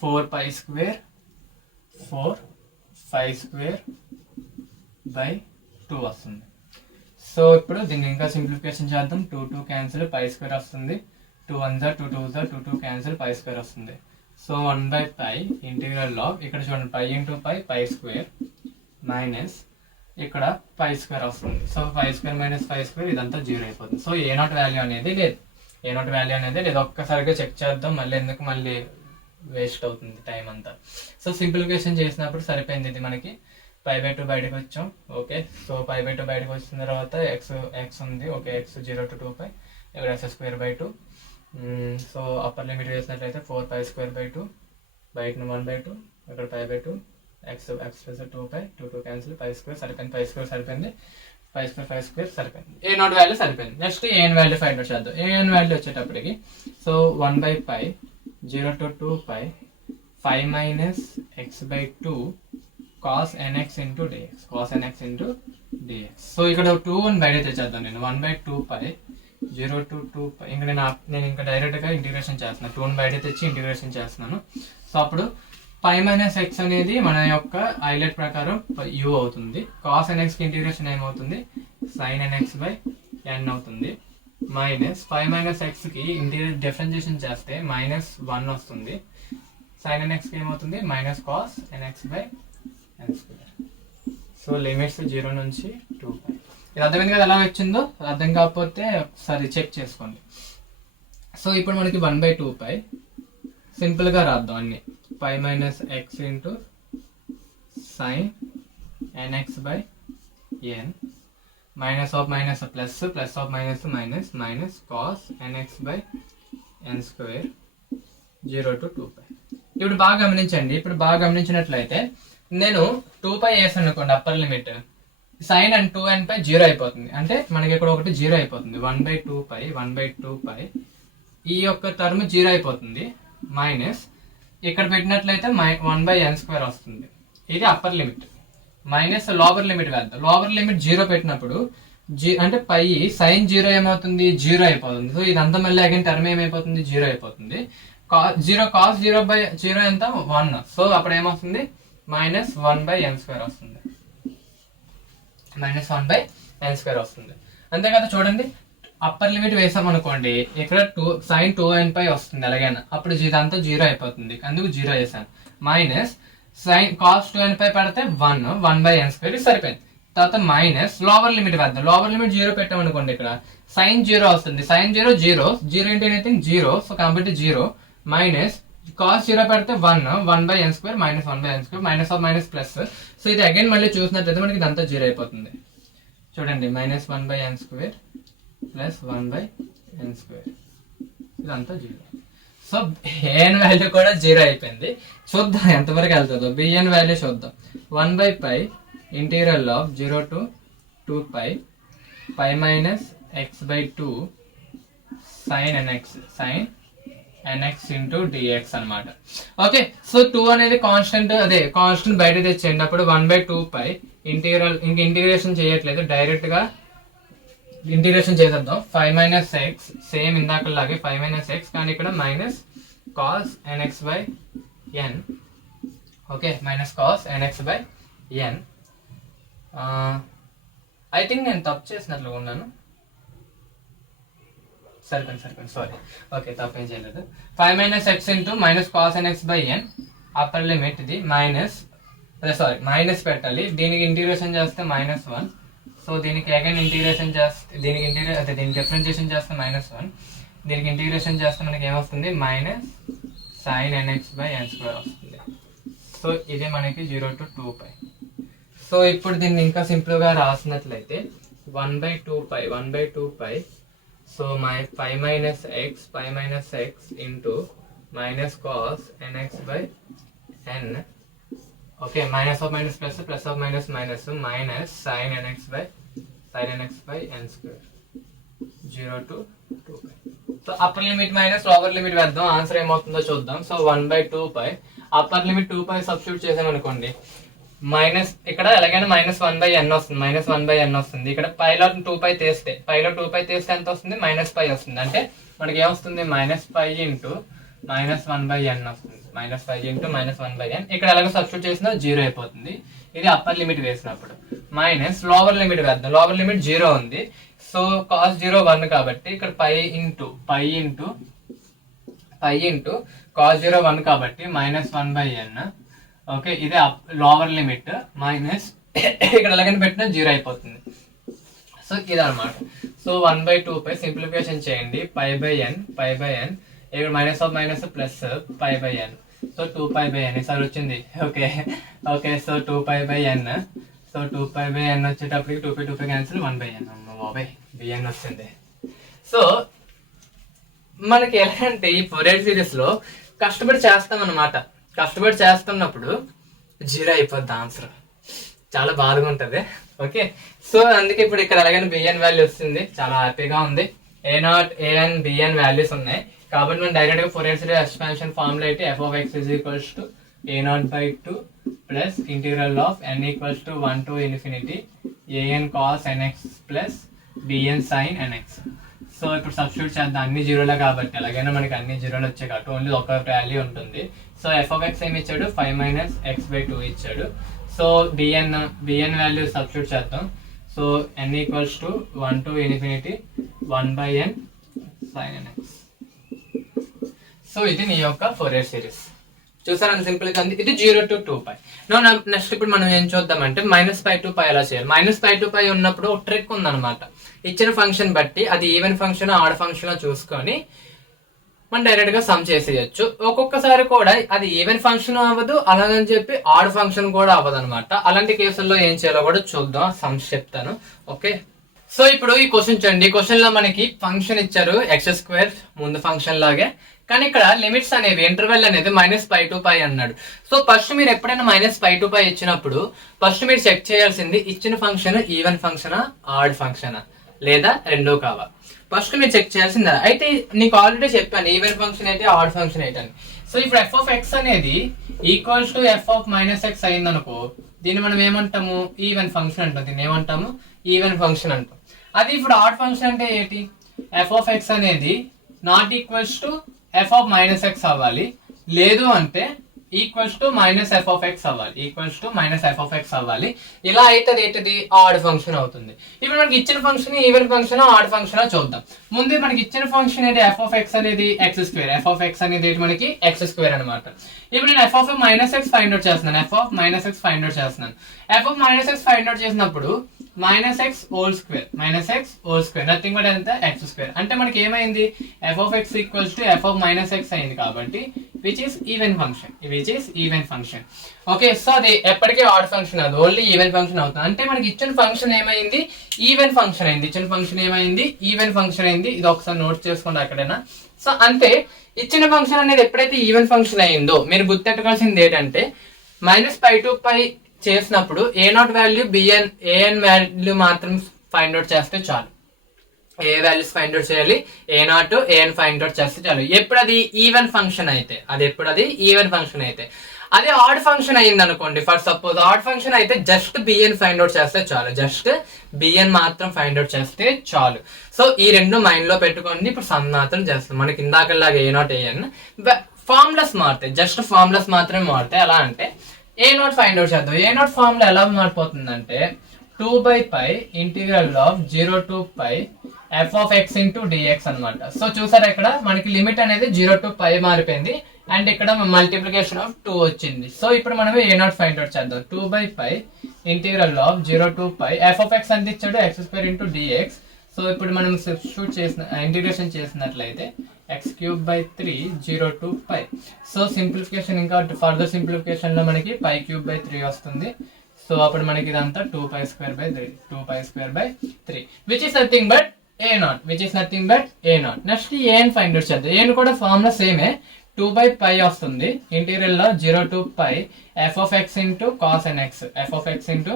4π², 4π²/2 వస్తుంది. సో ఇప్పుడు దీన్ని ఇంకా సింప్లిఫికేషన్ చేద్దాం. 2 క్యాన్సిల్, π² వస్తుంది, 2 1 2 2 2 క్యాన్సిల్, π² వస్తుంది. సో 1/π ఇంటిగ్రల్ ఆఫ్, ఇక్కడ చూడండి π ఇంటూ π² మైనస్ ఇక్కడ π² వస్తుంది. సో π² మైనస్ π² ఇదంతా 0 అయిపోతుంది. సో a0 వాల్యూ అనేది లేదు, a0 వాల్యూ అనేది లేదు. ఒక్కసారిగా చెక్ చేద్దాం, మళ్ళీ ఎందుకు మళ్ళీ వేస్ట్ అవుతుంది టైం అంతా. సో సింప్లిఫికేషన్ చేసినప్పుడు సరిపోయింది. ఇది మనకి π/2 బయటకు వచ్చాం. ఓకే, సో π/2 బయటకు వచ్చిన తర్వాత x ఉంది. ఓకే, x 0 to 2π, ఇక్కడ x²/2. సో అప్పర్ లిమిట్ వేసినట్లయితే 4π²/2, బయట 1/2, ఇక్కడ π/2, x 2π, 2 క్యాన్సిల్, π² సరిపోయింది, π² సరిపోయింది, π² సరిపోయింది. a0 వాల్యూ సరిపోయింది. Next an value find out చేద్దాం. an వాల్యూ వచ్చేటప్పటికి so 1/π 0 to 2π 5 - x/2 cos nx into dx, cos nx into dx. So ఇక్కడ 2 బయట తెచ్చేద్దాం. నేను 1/2π 0 to 2π, ఇంకా నేను ఇంకా డైరెక్ట్ గా ఇంటిగ్రేషన్ చేస్తున్నాను. 2 బయట తెచ్చి ఇంటిగ్రేషన్ చేస్తున్నాను. సో అప్పుడు π - x అనేది మన యొక్క హైలైట్ ప్రకారం u అవుతుంది. cos nx కి ఇంటిగ్రేషన్ ఏమవుతుంది, sin nx/n అవుతుంది. మైనస్ 5 - x కి ఇంటిగ్రేట్ డిఫరెన్షియేషన్ చేస్తే -1 వస్తుంది. sin nx కి ఏమవుతుంది, -cos nx/n². సో లిమిట్స్ 0 నుంచి 2π. ఇది అర్థమైంది కదా ఎలా వచ్చిందో. అర్థం కాకపోతే ఒకసారి చెక్ చేసుకోండి. సో ఇప్పుడు మనకి 1/2π సింపుల్ గా రాద్దాం అన్ని. π - x into sin nx/n minus of minus plus, plus of minus minus, minus cos nx/n² 0 to 2π. ఇప్పుడు బాగా గమనించండి. ఇప్పుడు బాగా గమనించినట్లయితే నేను 2π వేసాను అనుకోండి upper limit, sin and 2nπ 0 అయిపోతుంది. అంటే మనకి ఇక్కడ ఒకటి 0 అయిపోతుంది. 1/2π ఈ యొక్క టర్మ్ 0 అయిపోతుంది. మైనస్ ఇక్కడ పెట్టినట్లయితే 1/n² వస్తుంది. ఇది upper limit. Minus lower limit వెళ్తాం. లోవర్ లిమిట్ 0 పెట్టినప్పుడు అంటే π sin 0 ఏమవుతుంది, 0 అయిపోతుంది. సో ఇదంతా మళ్ళీ అగైన్ టర్మ్ ఏమైపోతుంది, 0 అయిపోతుంది. 0 cos 0/0 ఎంత 1. సో అప్పుడు ఏమవుతుంది, -1/n² వస్తుంది. -1/n² వస్తుంది. అంతే కదా. చూడండి అప్పర్ లిమిట్ వేసాం అనుకోండి, ఇక్కడ sin 2nπ వస్తుంది ఎలాగైనా, అప్పుడు ఇదంతా 0 అయిపోతుంది. అందుకు 0 వేసాను. మైనస్ sin cos 2nπ పెడితే 1/n² సరిపోయింది. తర్వాత మైనస్ లోవర్ లిమిట్ వేద్దాం. లోవర్ లిమిట్ 0 పెట్టామనుకోండి, ఇక్కడ sin 0 వస్తుంది. sin 0 0 0 ఇంటూ ఎనీథింగ్ 0, సో కాబట్టి 0 మైనస్ cos 0 పెడితే 1/n² -1/n², minus of minus plus. So ఇది అగైన్ మళ్ళీ చూసినట్లయితే మనకి ఇదంతా 0 అయిపోతుంది. చూడండి -1/n² ప్లస్ 1/n², ఇదంతా 0. సో an వాల్యూ కూడా 0 అయిపోయింది. చూద్దాం ఎంతవరకు వెళ్తుందో. bn వాల్యూ చూద్దాం. 1/π integral of 0 to 2π π - x/2 sin nx nx into dx అనమాట. ఓకే, సో 2 అనేది కాన్స్టెంట్, అదే కాన్స్టెంట్ బయట తెచ్చేయండి. అప్పుడు 1/2π ఇంటీగ్రల్, ఇంక ఇంటిగ్రేషన్ చేయట్లేదు, డైరెక్ట్ గా ఇంటిగ్రేషన్ చేసేద్దాం. 5 - x సేమ్ ఇందాకలాగే 5 - x, కానీ ఇక్కడ minus cos nx/n. Okay, minus cos nx/n. I think నేను తప్పు చేసినట్లుగా ఉన్నాను. సరిపోయింది, సారీ. ఓకే, తప్పేం చేయలేదు. 5 - x into minus cos nx/n upper limit ఇది మైనస్ పెట్టాలి. దీనికి ఇంటిగ్రేషన్ చేస్తే -1. సో దీనికి అగైన్ ఇంటిగ్రేషన్ చేస్తే దీనికి డిఫరెన్షియేషన్ చేస్తే -1. దీనికి ఇంటిగ్రేషన్ చేస్తే మనకి ఏమొస్తుంది, మైనస్ sin nx/n² వస్తుంది. సో ఇది మనకి 0 to 2π. సో ఇప్పుడు దీన్ని ఇంకా సింపుల్ గా రాసినట్లయితే 1/2π. So 5 - x into minus cos nx/n. Okay, minus of minus plus, plus of minus minus, minus sin nx/n². 0 to 2π. So upper limit minus lower limit వేద్దాం, answer ఏమవుతుందో చూద్దాం. సో 1/2π, అప్పర్ లిమిట్ 2π సబ్స్టిట్యూట్ చేసామనుకోండి, minus ఇక్కడ ఎలాగైనా -1/n వస్తుంది, -1/n వస్తుంది. ఇక్కడ పైలో 2π తీస్తే ఎంత వస్తుంది, -π వస్తుంది. అంటే మనకి ఏమొస్తుంది, -π ఇంటూ -1/n వస్తుంది. -π ఇంటూ -1/n. ఇక్కడ ఎలాగో సబ్స్టిట్యూట్ చేసినా 0 అయిపోతుంది. ఇది అప్పర్ లిమిట్ వేసినప్పుడు. మైనస్ లోవర్ లిమిట్ వేద్దాం, లోవర్ లిమిట్ 0 ఉంది. సో cos 0 1 కాబట్టి ఇక్కడ π ఇంటూ cos 0 1 కాబట్టి -1/n. ఓకే, ఇదే లోవర్ లిమిట్. మైనస్ ఇక్కడ ఎలాగైనా పెట్టినా 0 అయిపోతుంది. సో ఇదన్నమాట. సో 1/2π సింప్లిఫికేషన్ చేయండి, π/n. ఇక్కడ minus of minus plus π/n. So 2π/n ఈసారి వచ్చింది. Okay, so 2π/n. So 2π/n వచ్చేటప్పటికి 2π క్యాన్సిల్, 1/n. బాబాయ్, bn వచ్చింది. సో మనకి ఎలా అంటే ఈ ఫోరియర్ సిరీస్ లో కష్టపడి చేస్తాం అన్నమాట. కష్టపడి చేస్తున్నప్పుడు 0 అయిపోద్ది ఆన్సర్. చాలా బాధగా ఉంటది. ఓకే, సో అందుకే ఇప్పుడు ఇక్కడ ఎలాగైనా bn వాల్యూ వస్తుంది, చాలా హ్యాపీగా ఉంది. a0, an, bn వాల్యూస్ ఉన్నాయి కాబట్టి మనం డైరెక్ట్ గా ఫోరియర్ సిరీస్ ఎక్స్పాన్షన్ ఫార్ములా అయితే f(x) = a0/2 plus integral of n = 1 to ∞ an cos nx plus bn sin nx. So ఇప్పుడు సబ్స్టిట్యూట్ చేద్దాం, అన్ని జీరోలే కాబట్టి ఎలాగైనా మనకి అన్ని జీరోలు వచ్చాయి కాబట్టి ఓన్లీ ఒక వాల్యూ ఉంటుంది. సో f(x) ఏమి ఇచ్చాడు, 5 - x/2 ఇచ్చాడు. సో bn వాల్యూ సబ్స్టిట్యూట్ చేద్దాం. So n = 1 to ∞ 1/n sin nx. So ఇది నీ యొక్క ఫోరియర్ సిరీస్. చూసారా సింపుల్ గా ఉంది. ఇది 0 to 2π. నెక్స్ట్ ఇప్పుడు మనం ఏం చూద్దామంటే -π to π ఎలా చేయాలి. -π to π ఉన్నప్పుడు ఒక ట్రిక్ ఉందన్నమాట. ఇచ్చిన ఫంక్షన్ బట్టి అది ఈవెన్ ఫంక్షన్ ఆడ్ ఫంక్షన్ చూసుకొని మనం డైరెక్ట్ గా సమ్ చేసేయచ్చు. ఒక్కొక్కసారి కూడా అది ఈవెన్ ఫంక్షన్ అవ్వదు, అలాగని చెప్పి ఆడ్ ఫంక్షన్ కూడా అవ్వదు అనమాట. అలాంటి కేసుల్లో ఏం చేయాలో కూడా చూద్దాం, సమ్స్ చెప్తాను. ఓకే, సో ఇప్పుడు ఈ క్వశ్చన్ చూడండి. ఈ క్వశ్చన్ లో మనకి ఫంక్షన్ ఇచ్చారు x² ముందు ఫంక్షన్ లాగే, కానీ ఇక్కడ లిమిట్స్ అనేవి ఇంటర్వెల్ అనేది -π to π అన్నాడు. సో ఫస్ట్ మీరు ఎప్పుడైనా -π to π ఇచ్చినప్పుడు ఫస్ట్ మీరు చెక్ చేయాల్సింది ఇచ్చిన ఫంక్షన్ ఈవెన్ ఫంక్షనా ఆడ్ ఫంక్షనా లేదా రెండో కావా. ఫస్ట్ మీరు చెక్ చేయాల్సిందా. అయితే నీకు ఆల్రెడీ చెప్పాను ఈవెన్ ఫంక్షన్ అయితే ఆడ్ ఫంక్షన్ అయితే అని. సో ఇప్పుడు f(x) అనేది ఈక్వల్స్ టు f(-x) అయిందనుకో, దీన్ని మనం ఏమంటాము, ఈవెన్ ఫంక్షన్ అంటాం. దీన్ని ఏమంటాము, ఈవెన్ ఫంక్షన్ అంటాం. అది ఇప్పుడు ఆడ్ ఫంక్షన్ అంటే ఏంటి, f(x) అనేది నాట్ ఈక్వల్స్ టు f(-x) అవ్వాలి, లేదు అంటే ఈక్వల్స్ టు -f(x) అవ్వాలి, ఇలా అయితే ఏంటిది ఆడ్ ఫంక్షన్ అవుతుంది. ఇప్పుడు మనకి ఇచ్చిన function even function add function చూద్దాం. ముందు మనకి ఇచ్చిన ఫంక్షన్ ఏంటి, f(x) అనేది x², f(x) అనేది మనకి x² అనమాట. ఇప్పుడు నేను f(-x) ఫైండ్ అవుట్ చేస్తున్నాను, f(-x) ఫైండ్ అవుట్ చేసినప్పుడు -x² నథింగ్ బట్ ఎంత x². అంటే మనకి ఏమైంది, f(x) = f(-x) అయింది కాబట్టి which is even function. Okay, so అది ఎప్పటికీ ఆడ్ ఫంక్షన్ అది ఓన్లీ ఈవెన్ ఫంక్షన్ అవుతుంది. అంటే మనకి ఇచ్చిన ఫంక్షన్ ఏమైంది, ఈవెన్ ఫంక్షన్ అయింది. ఇది ఒకసారి నోట్ చేసుకోండి అక్కడైనా. సో అంతే, ఇచ్చిన ఫంక్షన్ అనేది ఎప్పుడైతే ఈవెన్ ఫంక్షన్ అయిందో మీరు గుర్తెట్టుకోవాల్సింది ఏంటంటే -π to π చేసినప్పుడు a0 వాల్యూ an వాల్యూ మాత్రం ఫైండ్ అవుట్ చేస్తే చాలు. ఏ వాల్యూస్ ఫైండ్ అవుట్ చేయాలి, a0 an ఫైండ్ అవుట్ చేస్తే చాలు. ఎప్పుడు అది ఈవెన్ ఫంక్షన్ అయితే, అదే ఆడ్ ఫంక్షన్ అయింది అనుకోండి, ఫర్ సపోజ్ ఆడ్ ఫంక్షన్ అయితే జస్ట్ bn ఫైండ్ అవుట్ చేస్తే చాలు, జస్ట్ bn మాత్రం ఫైండ్ అవుట్ చేస్తే చాలు. సో ఈ రెండు మైండ్ లో పెట్టుకోండి. ఇప్పుడు సమ్ మాత్రం చేస్తాం. మనకి ఇందాకలాగా a0 an ఫార్ములాస్ మారుతాయి, జస్ట్ ఫార్ములాస్ మాత్రమే మారుతాయి. ఎలా అంటే a0 ఫైండ్ అవుట్ చేద్దాం. a0 ఫార్ములా ఎలా మారిపోతుందంటే 2/π integral of 0 to π f of x into dx అనమాట. సో చూసారా ఇక్కడ మనకి లిమిట్ అనేది 0 to π మారిపోయింది, అండ్ ఇక్కడ మల్టిప్లికేషన్ ఆఫ్ 2 వచ్చింది. సో ఇప్పుడు మనం a0 ఫైండ్ అవుట్ చేద్దాం. 2/π integral of 0 to π f of x అంత ఇచ్చాడు, x² into dx. సో ఇప్పుడు మనం సబ్స్టిట్యూట్ చేసిన ఇంటిగ్రేషన్ చేసినట్లయితే x³ 0 to π. సో సింప్లిఫికేషన్, ఇంకా ఫర్దర్ సింప్లిఫికేషన్ లో మనకి π³ 3 వస్తుంది. సో అప్పుడు మనకి ఇదంతా 2π² 3 which is nothing but a0. Next an find out చేద్దాం. an కూడా ఫార్ములా సేమే, 2/π వస్తుంది ఇంటీరియల్ లో 0 to π f of x into cos nx, f of x into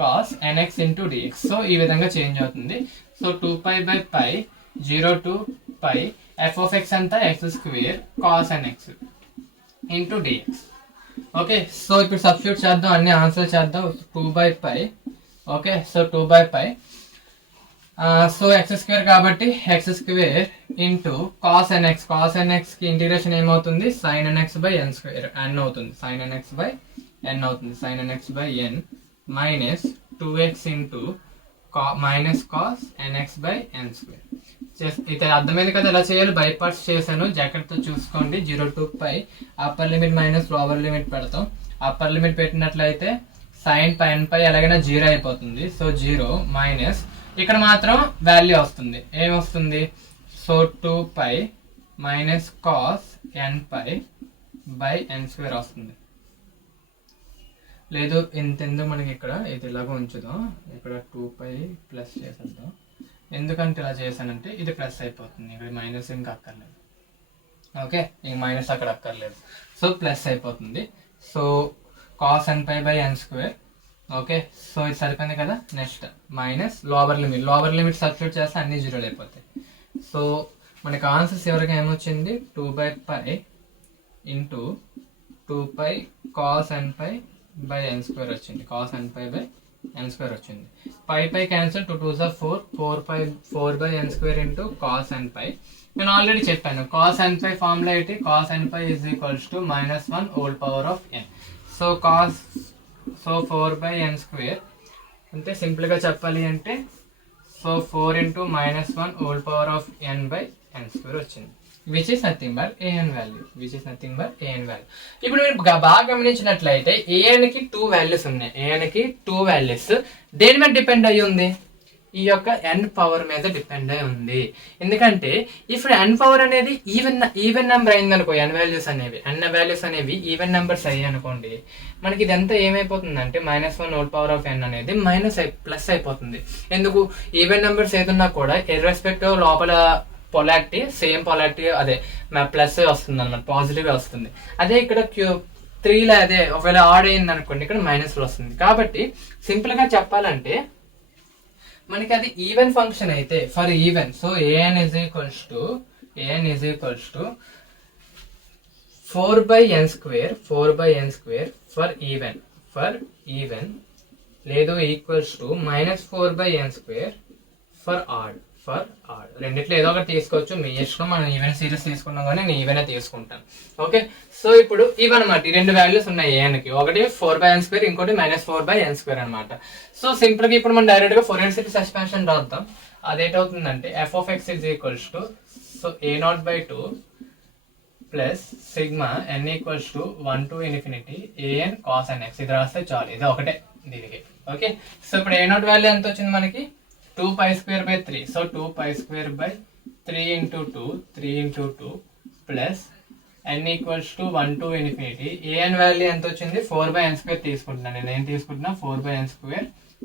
cos nx into dx. So ఈ విధంగా చేంజ్ అవుతుంది. So 2π/π 0 to π f of x అంతా x² cos nx into dx. Okay, so ఇప్పుడు substitute చేద్దాం, అన్ని answer చేద్దాం. 2/π, okay, so 2/π, so x² కాబట్టి x² into cos nx, cos nx కి ఇంటిగ్రేషన్ ఏమవుతుంది, sin nx/n² n అవుతుంది, sin nx/n అవుతుంది, sin nx/n minus 2x into minus cos nx/n². ఇది అర్థమైంది కదా ఎలా చేయాలి, బై పార్ట్స్ చేశాను, జాగ్రత్తతో చూసుకోండి. 0 to π upper limit minus lower limit పెడతాం. అప్పర్ లిమిట్ పెట్టినట్లయితే sin π ఎలాగైనా 0 అయిపోతుంది. సో 0 మైనస్ ఇక్కడ మాత్రం వాల్యూ వస్తుంది, ఏమొస్తుంది, సో 2π మైనస్ cos nπ/n² వస్తుంది. లేదు ఇంతెందుకు మనకి ఇక్కడ ఇది ఇలాగ ఉంచుదాం, ఇక్కడ 2π ప్లస్ చేసేద్దాం. ఎందుకంటే ఇలా చేశానంటే ఇది ప్లస్ అయిపోతుంది, ఇక్కడ మైనస్ ఇంకా అక్కర్లేదు. ఓకే, ఈ మైనస్ అక్కడ అక్కర్లేదు, సో ప్లస్ అయిపోతుంది. So cos nπ/n². Okay, so ఇది సరిపోయింది కదా. Next minus lower limit substitute చేస్తే అన్ని 0 అయిపోతాయి. సో మనకి ఆన్సర్స్ ఎవరికి ఏమొచ్చింది, 2/π ఇంటూ 2π cos nπ/n² వచ్చింది, cos nπ/n² వచ్చింది. Pi cancel, 2 2s are 4, 4/n² into cos nπ. నేను ఆల్రెడీ చెప్పాను cos nπ ఫార్ములా ఏంటి, cos nπ is equals to -1 whole power of n. So 4/n² అంటే సింపుల్ గా చెప్పాలి అంటే so 4 into -1 whole power of n/n² వచ్చింది, which is nothing but an value. ఇప్పుడు మీరు బాగా గమనించినట్లయితే an కి 2 వాల్యూస్ ఉన్నాయి. an కి 2 వాల్యూస్ దేని మీద డిపెండ్ అయ్యి ఉంది, ఈ యొక్క n పవర్ మీద డిపెండ్ అయి ఉంది. ఎందుకంటే ఇప్పుడు n పవర్ అనేది ఈవెన్ నెంబర్ అయింది అనుకో, n వాల్యూస్ అనేవి ఈవెన్ నెంబర్స్ అయ్యి అనుకోండి, మనకి ఇదంతా ఏమైపోతుందంటే -1 whole power of n అనేది ప్లస్ అయిపోతుంది. ఎందుకు, ఈవెన్ నెంబర్స్ ఏదన్నా కూడా ఇర్రెస్పెక్టివ్ లోపల పొలారిటీ సేమ్ పొలారిటీ అదే ప్లస్ వస్తుంది అనమాట, పాజిటివ్ వస్తుంది. అదే ఇక్కడ 3 అదే ఒకవేళ ఆడ్ అయింది అనుకోండి, ఇక్కడ మైనస్ వస్తుంది. కాబట్టి సింపుల్ గా చెప్పాలంటే మనకి అది ఈవెన్ ఫంక్షన్ అయితే for even, so an is equals to 4/n² for even లేదు equals to -4/n² for odd. రెండిట్లో ఏదో ఒకటి తీసుకోవచ్చు, మీ ఇష్టం. మనం ఈవెన్ సిరీస్ తీసుకున్నాం కానీ నేను ఈవెన్ తీసుకుంటాను. ఓకే, సో ఇప్పుడు ఇవన్నమాట ఈ రెండు వాల్యూస్ ఉన్నాయి an కి, ఒకటి 4/n², ఇంకోటి -4/n² అనమాట. సో సింపుల్ గా ఇప్పుడు మనం డైరెక్ట్ గా ఫోరియర్ సిరీస్ ఎక్స్పాన్షన్ రాద్దాం. అదేంటవుతుందంటే f of x is equals to so a0/2 plus sigma n equals to 1 to infinity an cos nx. ఇది రాస్తే చాలు, ఇది ఒకటే దీనికి. ఓకే, సో ఇప్పుడు a0 వాల్యూ ఎంత వచ్చింది మనకి, 2π²/3. So 2π²/3 into 2 plus n equals to 1 to infinity. an value ఎంత వచ్చింది, 4/n² తీసుకుంటున్నాను నేను. ఏం తీసుకుంటున్నా, 4/n²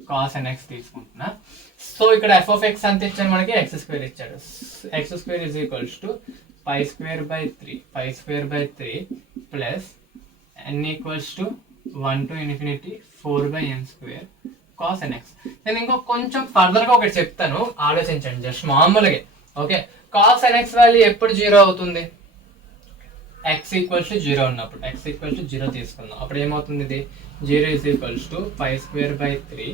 cos nx తీసుకుంటున్నా. సో ఇక్కడ f of x ఎంత ఇచ్చాడు మనకి, x² ఇచ్చాడు. x² is equals to π²/3 plus n equals to 1 to infinity 4/n² cos n x. నేను ఇంకో కొంచెం ఫర్దర్ గా ఒకటి చెప్తాను, ఆలోచించండి జస్ట్ మామూలుగా. ఓకే, కాస్ ఎన్ఎక్స్ వాల్యూ ఎప్పుడు 0 అవుతుంది? x ఈక్వల్స్ టు 0 ఉన్నప్పుడు. x ఈక్వల్స్ టు 0 తీసుకుందాం, అప్పుడు ఏమవుతుంది? ఇది 0 ఈజ్ ఈక్వల్స్ టు π²/3.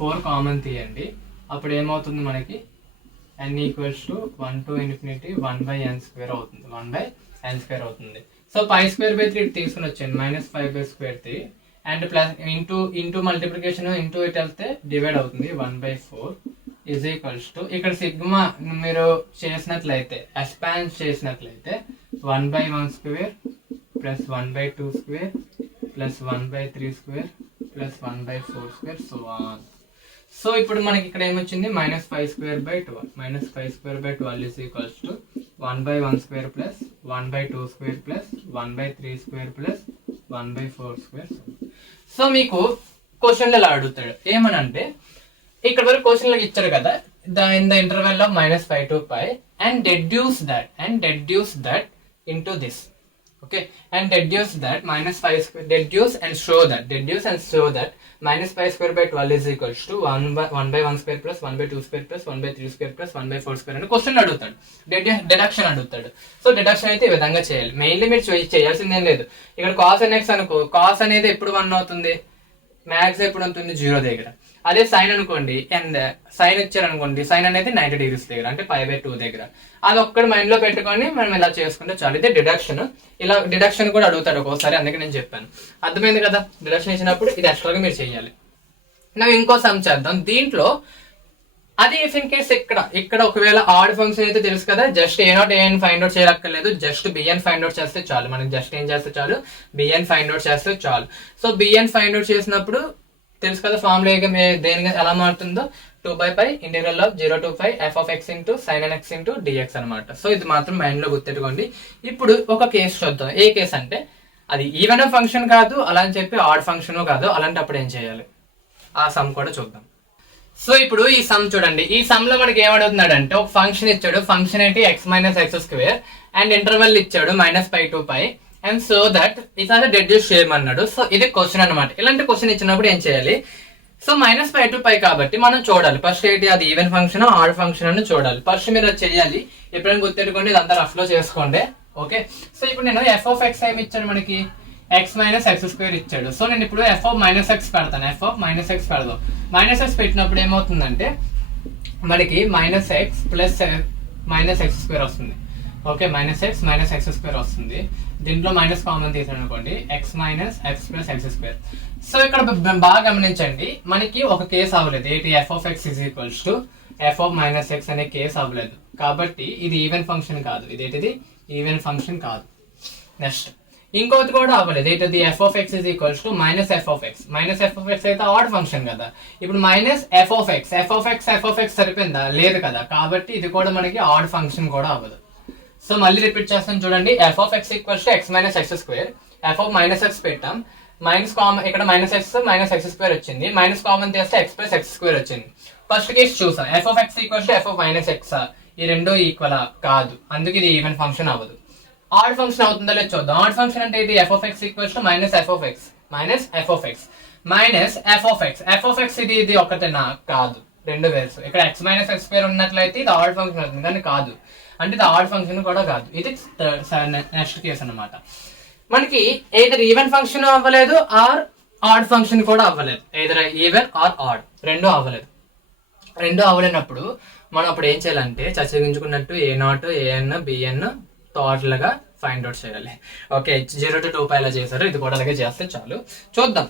4 కామన్ తీయండి, అప్పుడు ఏమవుతుంది మనకి? n equals to 1 to infinity 1/n² అవుతుంది, 1/n² అవుతుంది. సో π²/3 తీసుకుని వచ్చాను, -5/3 and plus into multiplication into ఇటు వెళ్తే డివైడ్ అవుతుంది, 1/4 ఈజ్ ఈక్వల్స్ టు ఇక్కడ సిగ్మా మీరు చేసినట్లయితే ఎక్స్పాండ్ చేసినట్లయితే 1/1² plus 1/2² plus 1/3² plus 1/4² so on. So ఇప్పుడు మనకి ఇక్కడ ఏమొచ్చింది? -5²/12. -5²/12 is equals to 1/1² plus 1/2² plus 1/3² plus 1/4². So మీకు క్వశ్చన్లు ఇలా అడుగుతాడు ఏమనంటే, ఇక్కడ వరకు క్వశ్చన్ లాగా ఇచ్చారు కదా, in the interval of -5 to π and deduce that into this. Okay, and deduce that deduce and show that -π²/12 is equals to 1/1² plus 1/2² plus 1/3² plus 1/4² అని క్వశ్చన్ అడుగుతాడు, డిడక్షన్ అడుగుతాడు. సో డిడక్షన్ అయితే ఈ విధంగా చేయాలి. మెయిన్లీ మీరు చేయాల్సిందేం లేదు. ఇక్కడ కాస్ ఎన్ఎక్స్ అనుకో, కాస్ అనేది ఎప్పుడు 1 అవుతుంది? మ్యాక్స్ ఎప్పుడు ఉంటుంది? 0 దగ్గర. అదే సైన్ అనుకోండి, అండ్ సైన్ ఇచ్చారనుకోండి, సైన్ అనేది 90 degrees దగ్గర, అంటే π/2 దగ్గర. అది ఒక్కటి మైండ్ లో పెట్టుకొని మనం ఇలా చేసుకుంటే చాలు. ఇదే డిడక్షన్. ఇలా డిడక్షన్ కూడా అడుగుతాడు ఒక్కోసారి, అందుకే నేను చెప్పాను. అర్థమైంది కదా? డిడక్షన్ ఇచ్చినప్పుడు ఇది ఎక్స్ట్రాగా మీరు చేయాలి. ನಾವು ఇంకో సమ్ చేద్దాం. దీంట్లో అది ఇఫ్ ఇన్ కేస్ ఇక్కడ ఒకవేళ ఆడ్ ఫంక్షన్ అయితే తెలుసు కదా, just A0 AN find out చేయక్కర్లేదు, జస్ట్ BN ఫైండ్ అవుట్ చేస్తే చాలు. మనకి జస్ట్ ఏం చేస్తే చాలు? BN ఫైండ్ అవుట్ చేస్తే చాలు. సో BN ఫైండ్ అవుట్ చేసినప్పుడు తెలుసు కదా ఫార్ములా దేనిగా ఎలా మారుతుందో, 2/π integral of 0 to π f of x into sin nx into dx అనమాట. సో ఇది మాత్రం మైండ్ లో గుర్తెట్టుకోండి. ఇప్పుడు ఒక కేసు చూద్దాం. ఏ కేసు అంటే అది ఈవెన్ ఫంక్షన్ కాదు, అలా అని చెప్పి ఆడ్ ఫంక్షన్ కాదు. అలాంటప్పుడు ఏం చేయాలి? ఆ సమ్ కూడా చూద్దాం. సో ఇప్పుడు ఈ సమ్ చూడండి. ఈ సమ్ లో మనకి ఏమడుగుతున్నాడు అంటే, ఒక ఫంక్షన్ ఇచ్చాడు, ఫంక్షన్ ఏంటి? x - x² అండ్ ఇంటర్వెల్ ఇచ్చాడు -π to π అండ్ సో దట్ ఇట్లా డెడ్యూస్ చేయమన్నాడు. సో ఇది క్వశ్చన్ అనమాట. ఇలాంటి క్వశ్చన్ ఇచ్చినప్పుడు ఏం చేయాలి? సో -π to π కాబట్టి మనం చూడాలి ఫస్ట్ ఏంటి, అది ఈవెన్ ఫంక్షన్ ఆడ్ ఫంక్షన్ అని చూడాలి. ఫస్ట్ మీరు అది చేయాలి. ఎప్పుడైనా గుర్తెట్టుకోండి, ఇదంతా రఫ్ లో చేసుకోండి. ఓకే, సో ఇప్పుడు నేను f of x ఏమి ఇచ్చాడు మనకి? x - x² ఇచ్చాడు. సో నేను ఇప్పుడు f of -x పెడతాను. f of -x పెడదాం. -x పెట్టినప్పుడు ఏమవుతుందంటే మనకి -x ప్లస్ -x² వస్తుంది. ఓకే, -x -x² వస్తుంది. దీంట్లో మైనస్ కామన్ తీసాను అనుకోండి, x - x plus x². So ఇక్కడ బాగా గమనించండి, మనకి ఒక కేసు అవ్వలేదు. ఏంటి? f of x is equals to f of -x అనే కేసు అవ్వలేదు. కాబట్టి ఇది ఈవెన్ ఫంక్షన్ కాదు. ఇదేంటిది? ఈవెన్ ఫంక్షన్ కాదు. నెక్స్ట్ ఇంకోటి కూడా అవ్వలేదు. ఏంటది? f of x is equals to -f of x. -f of x అయితే ఆడ్ ఫంక్షన్ కదా. ఇప్పుడు -f of x, f of x సరిపోయిందా? లేదు కదా. కాబట్టి ఇది కూడా మనకి ఆడ్ ఫంక్షన్ కూడా అవ్వదు. సో మళ్ళీ రిపీట్ చేస్తాను చూడండి. f of x equals to x - x². f of -x పెట్టాం, మైనస్ కామన్, ఇక్కడ -x -x² వచ్చింది, మైనస్ కామన్ తీస్తే x + x² వచ్చింది. ఫస్ట్ కేసు చూసాం. f of x equals to f of -x. ఈ రెండు ఈక్వల్ కాదు, అందుకే ఇది ఈవెన్ ఫంక్షన్ అవ్వదు. ఆడ్ ఫంక్షన్ అవుతుందో లేదో చూద్దాం. ఆడ్ ఫంక్షన్ అంటే ఇది f of x equals to -f of x -f of x f of x. f of x ఇది ఒకటేనా? కాదు, రెండు వేర్స్. ఇక్కడ x - x² ఉన్నట్లయితే ఇది ఆడ్ ఫంక్షన్ అవుతుంది, కానీ కాదు. అంటే ఇది ఆడ్ ఫంక్షన్ కూడా కాదు. ఇది నెక్స్ట్ కేసు అనమాట. మనకి ఏదర్ ఈవెన్ ఫంక్షన్ అవ్వలేదు ఆర్ ఆడ్ ఫంక్షన్ కూడా అవ్వలేదు. ఏదర్ ఈవెన్ ఆర్ ఆడ్ రెండు అవ్వలేదు. రెండు అవ్వలేనప్పుడు మనం అప్పుడు ఏం చేయాలంటే చర్చించుకున్నట్టు A0 AN BN టోటల్ గా ఫైండ్ అవుట్ చేయాలి. ఓకే, 0 to 2π ఇలా చేశారు, ఇది కూడా అలాగే చేస్తే చాలు. చూద్దాం,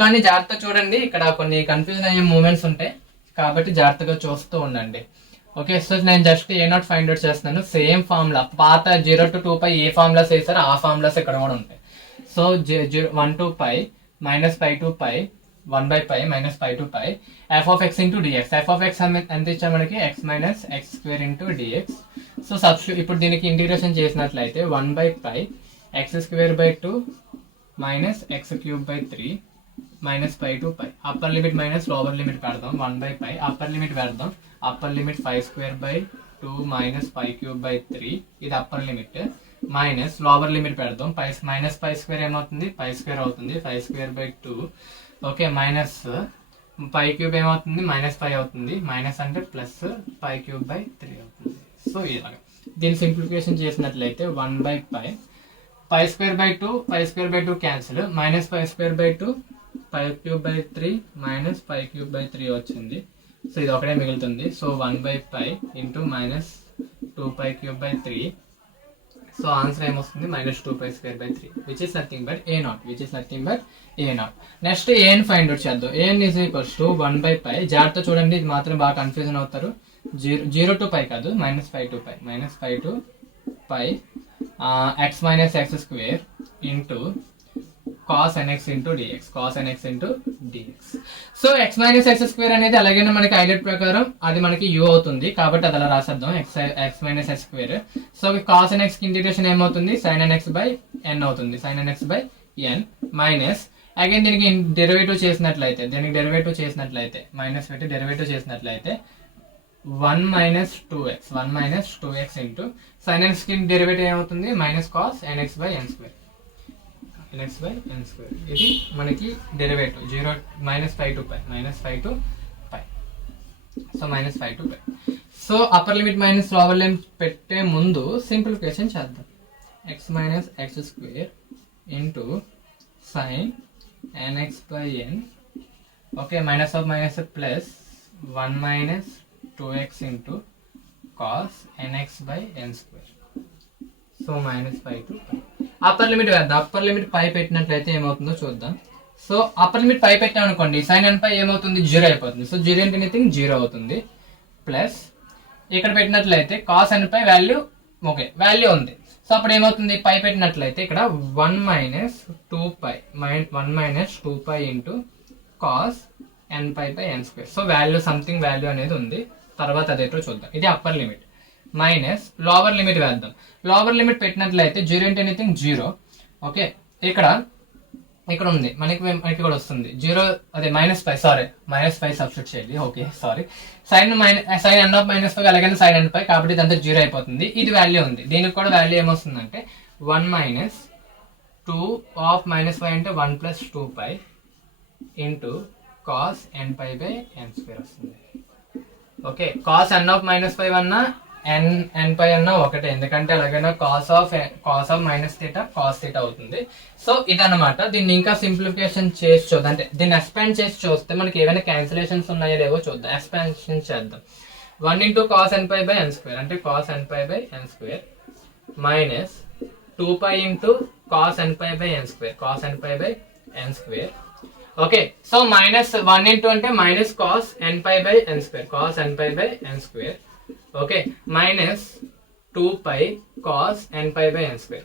కానీ జాగ్రత్తగా చూడండి, ఇక్కడ కొన్ని కన్ఫ్యూజన్ అయ్యే మూమెంట్స్ ఉంటాయి కాబట్టి జాగ్రత్తగా చూస్తూ ఉండండి. ఓకే, సో నేను జస్ట్ A0 ఫైండ్ అవుట్ చేస్తున్నాను. సేమ్ ఫార్ములా, పాత 0 to 2π ఏ ఫార్ములాస్ వేసారో ఆ ఫార్ములాస్ ఇక్కడ కూడా ఉంటాయి. So 1 to π -π to π 1/π -π to π f of x into dx. f of x ఎంత ఇచ్చారు మనకి? x - x² into dx. So substitute ఇప్పుడు దీనికి ఇంటిగ్రేషన్ చేసినట్లయితే 1/π x²/2 - x³/3 -π to π. Upper limit minus lower limit పెడదాం. 1/π అప్పర్ లిమిట్ పెడదాం. అప్పర్ లిమిట్ 5²/2 -π³/3 ఇది upper limit, minus lower limit పెడదాం. -π² ఏమవుతుంది? π² అవుతుంది. 5²/2 ఓకే, మైనస్ పై క్యూబ్ ఏమవుతుంది -5 అవుతుంది, మైనస్ అంటే ప్లస్ π³/3 అవుతుంది. సో ఇలాగ దీన్ని సింప్లిఫికేషన్ చేసినట్లయితే 1/π, π²/2 π²/2 క్యాన్సిల్, -π²/2 π³/3 -π³/3 వచ్చింది. సో ఇది ఒకటే మిగులుతుంది. So 1/π into -2π³/3. సో ఆన్సర్ ఏమొస్తుంది -2π²/3 which is nothing but a0. Next an find out చేద్దాం. an is equals to 1/π. జాగ్రత్త చూడండి, ఇది మాత్రం బాగా కన్ఫ్యూజన్ అవుతారు. 0 to π కాదు, -5 to π x - x² into cos nx into dx. So x - x² అనేది అలాగే మనకి హైలైట్ ప్రకారం అది మనకి u అవుతుంది కాబట్టి అది అలా రాసేద్దాం, x - x². So cos nx కి ఇంటిగ్రేషన్ ఏమవుతుంది sin nx/n అవుతుంది, sin nx/n మైనస్ అగైన్ దీనికి డెరివేటివ్ చేసినట్లయితే మైనస్ పెట్టి డెరివేటివ్ చేసినట్లయితే 1 - 2x ఇంటూ sin nx కి డెరివేటివ్ ఏమవుతుంది -cos nx/n². ఇది మనకి derivative -5 to π. So -5 to π. So upper limit minus lower limit పెట్టే ముందు సింప్లిఫికేషన్ చేద్దాం. x - x² into sin nx/n. Okay, minus of minus plus 1 - 2x into cos nx/n². So -5 to π. Upper limit వేద్దాం. Upper limit పై పెట్టినట్లయితే ఏమవుతుందో చూద్దాం. So upper limit పై పెట్టాం అనుకోండి, sin nπ ఏమవుతుంది 0 అయిపోతుంది. సో 0 అంటే ఎనీథింగ్ 0 అవుతుంది. ప్లస్ ఇక్కడ పెట్టినట్లయితే cos nπ వాల్యూ వాల్యూ ఉంది. సో అప్పుడు ఏమవుతుంది, పై పెట్టినట్లయితే ఇక్కడ 1 - 2π into cos nπ/n². So value something value అనేది ఉంది, తర్వాత అదేటో చూద్దాం. ఇది upper limit. Minus lower limit వేద్దాం. లోవర్ లిమిట్ పెట్టినట్లయితే 0 అంటే ఎనీథింగ్ 0. ఓకే, ఇక్కడ ఉంది మనకి కూడా వస్తుంది 0, అదే -5 సబ్స్టిట్యూట్ చేయాలి. ఓకే సారీ, sin n/-5 అలాగే sin nπ కాబట్టి ఇదంతా 0 అయిపోతుంది. ఇది వాల్యూ ఉంది, దీనికి కూడా వాల్యూ ఏమొస్తుందంటే 1 - 2 of -5 అంటే 1 + 2π ఇంటూ cos nπ/n² వస్తుంది. ఓకే, cos n/-5 అన్నా nπ అన్నా ఒకటే, ఎందుకంటే అలాగైనా cos of -θ cos θ అవుతుంది. సో ఇదన్నమాట. దీన్ని ఇంకా సింప్లిఫికేషన్ చేసి చూద్దాం, అంటే దీన్ని ఎక్స్పాండ్ చేసి చూస్తే మనకి ఏమైనా క్యాన్సిలేషన్స్ ఉన్నాయో లేవో చూద్దాం. ఎక్స్పాన్షన్ చేద్దాం. 1 ఇంటూ cos nπ/n² అంటే cos nπ/n² minus 2π into cos nπ/n². Okay, so -1 into అంటే -cos nπ/n². Okay, minus 2π cos nπ/n².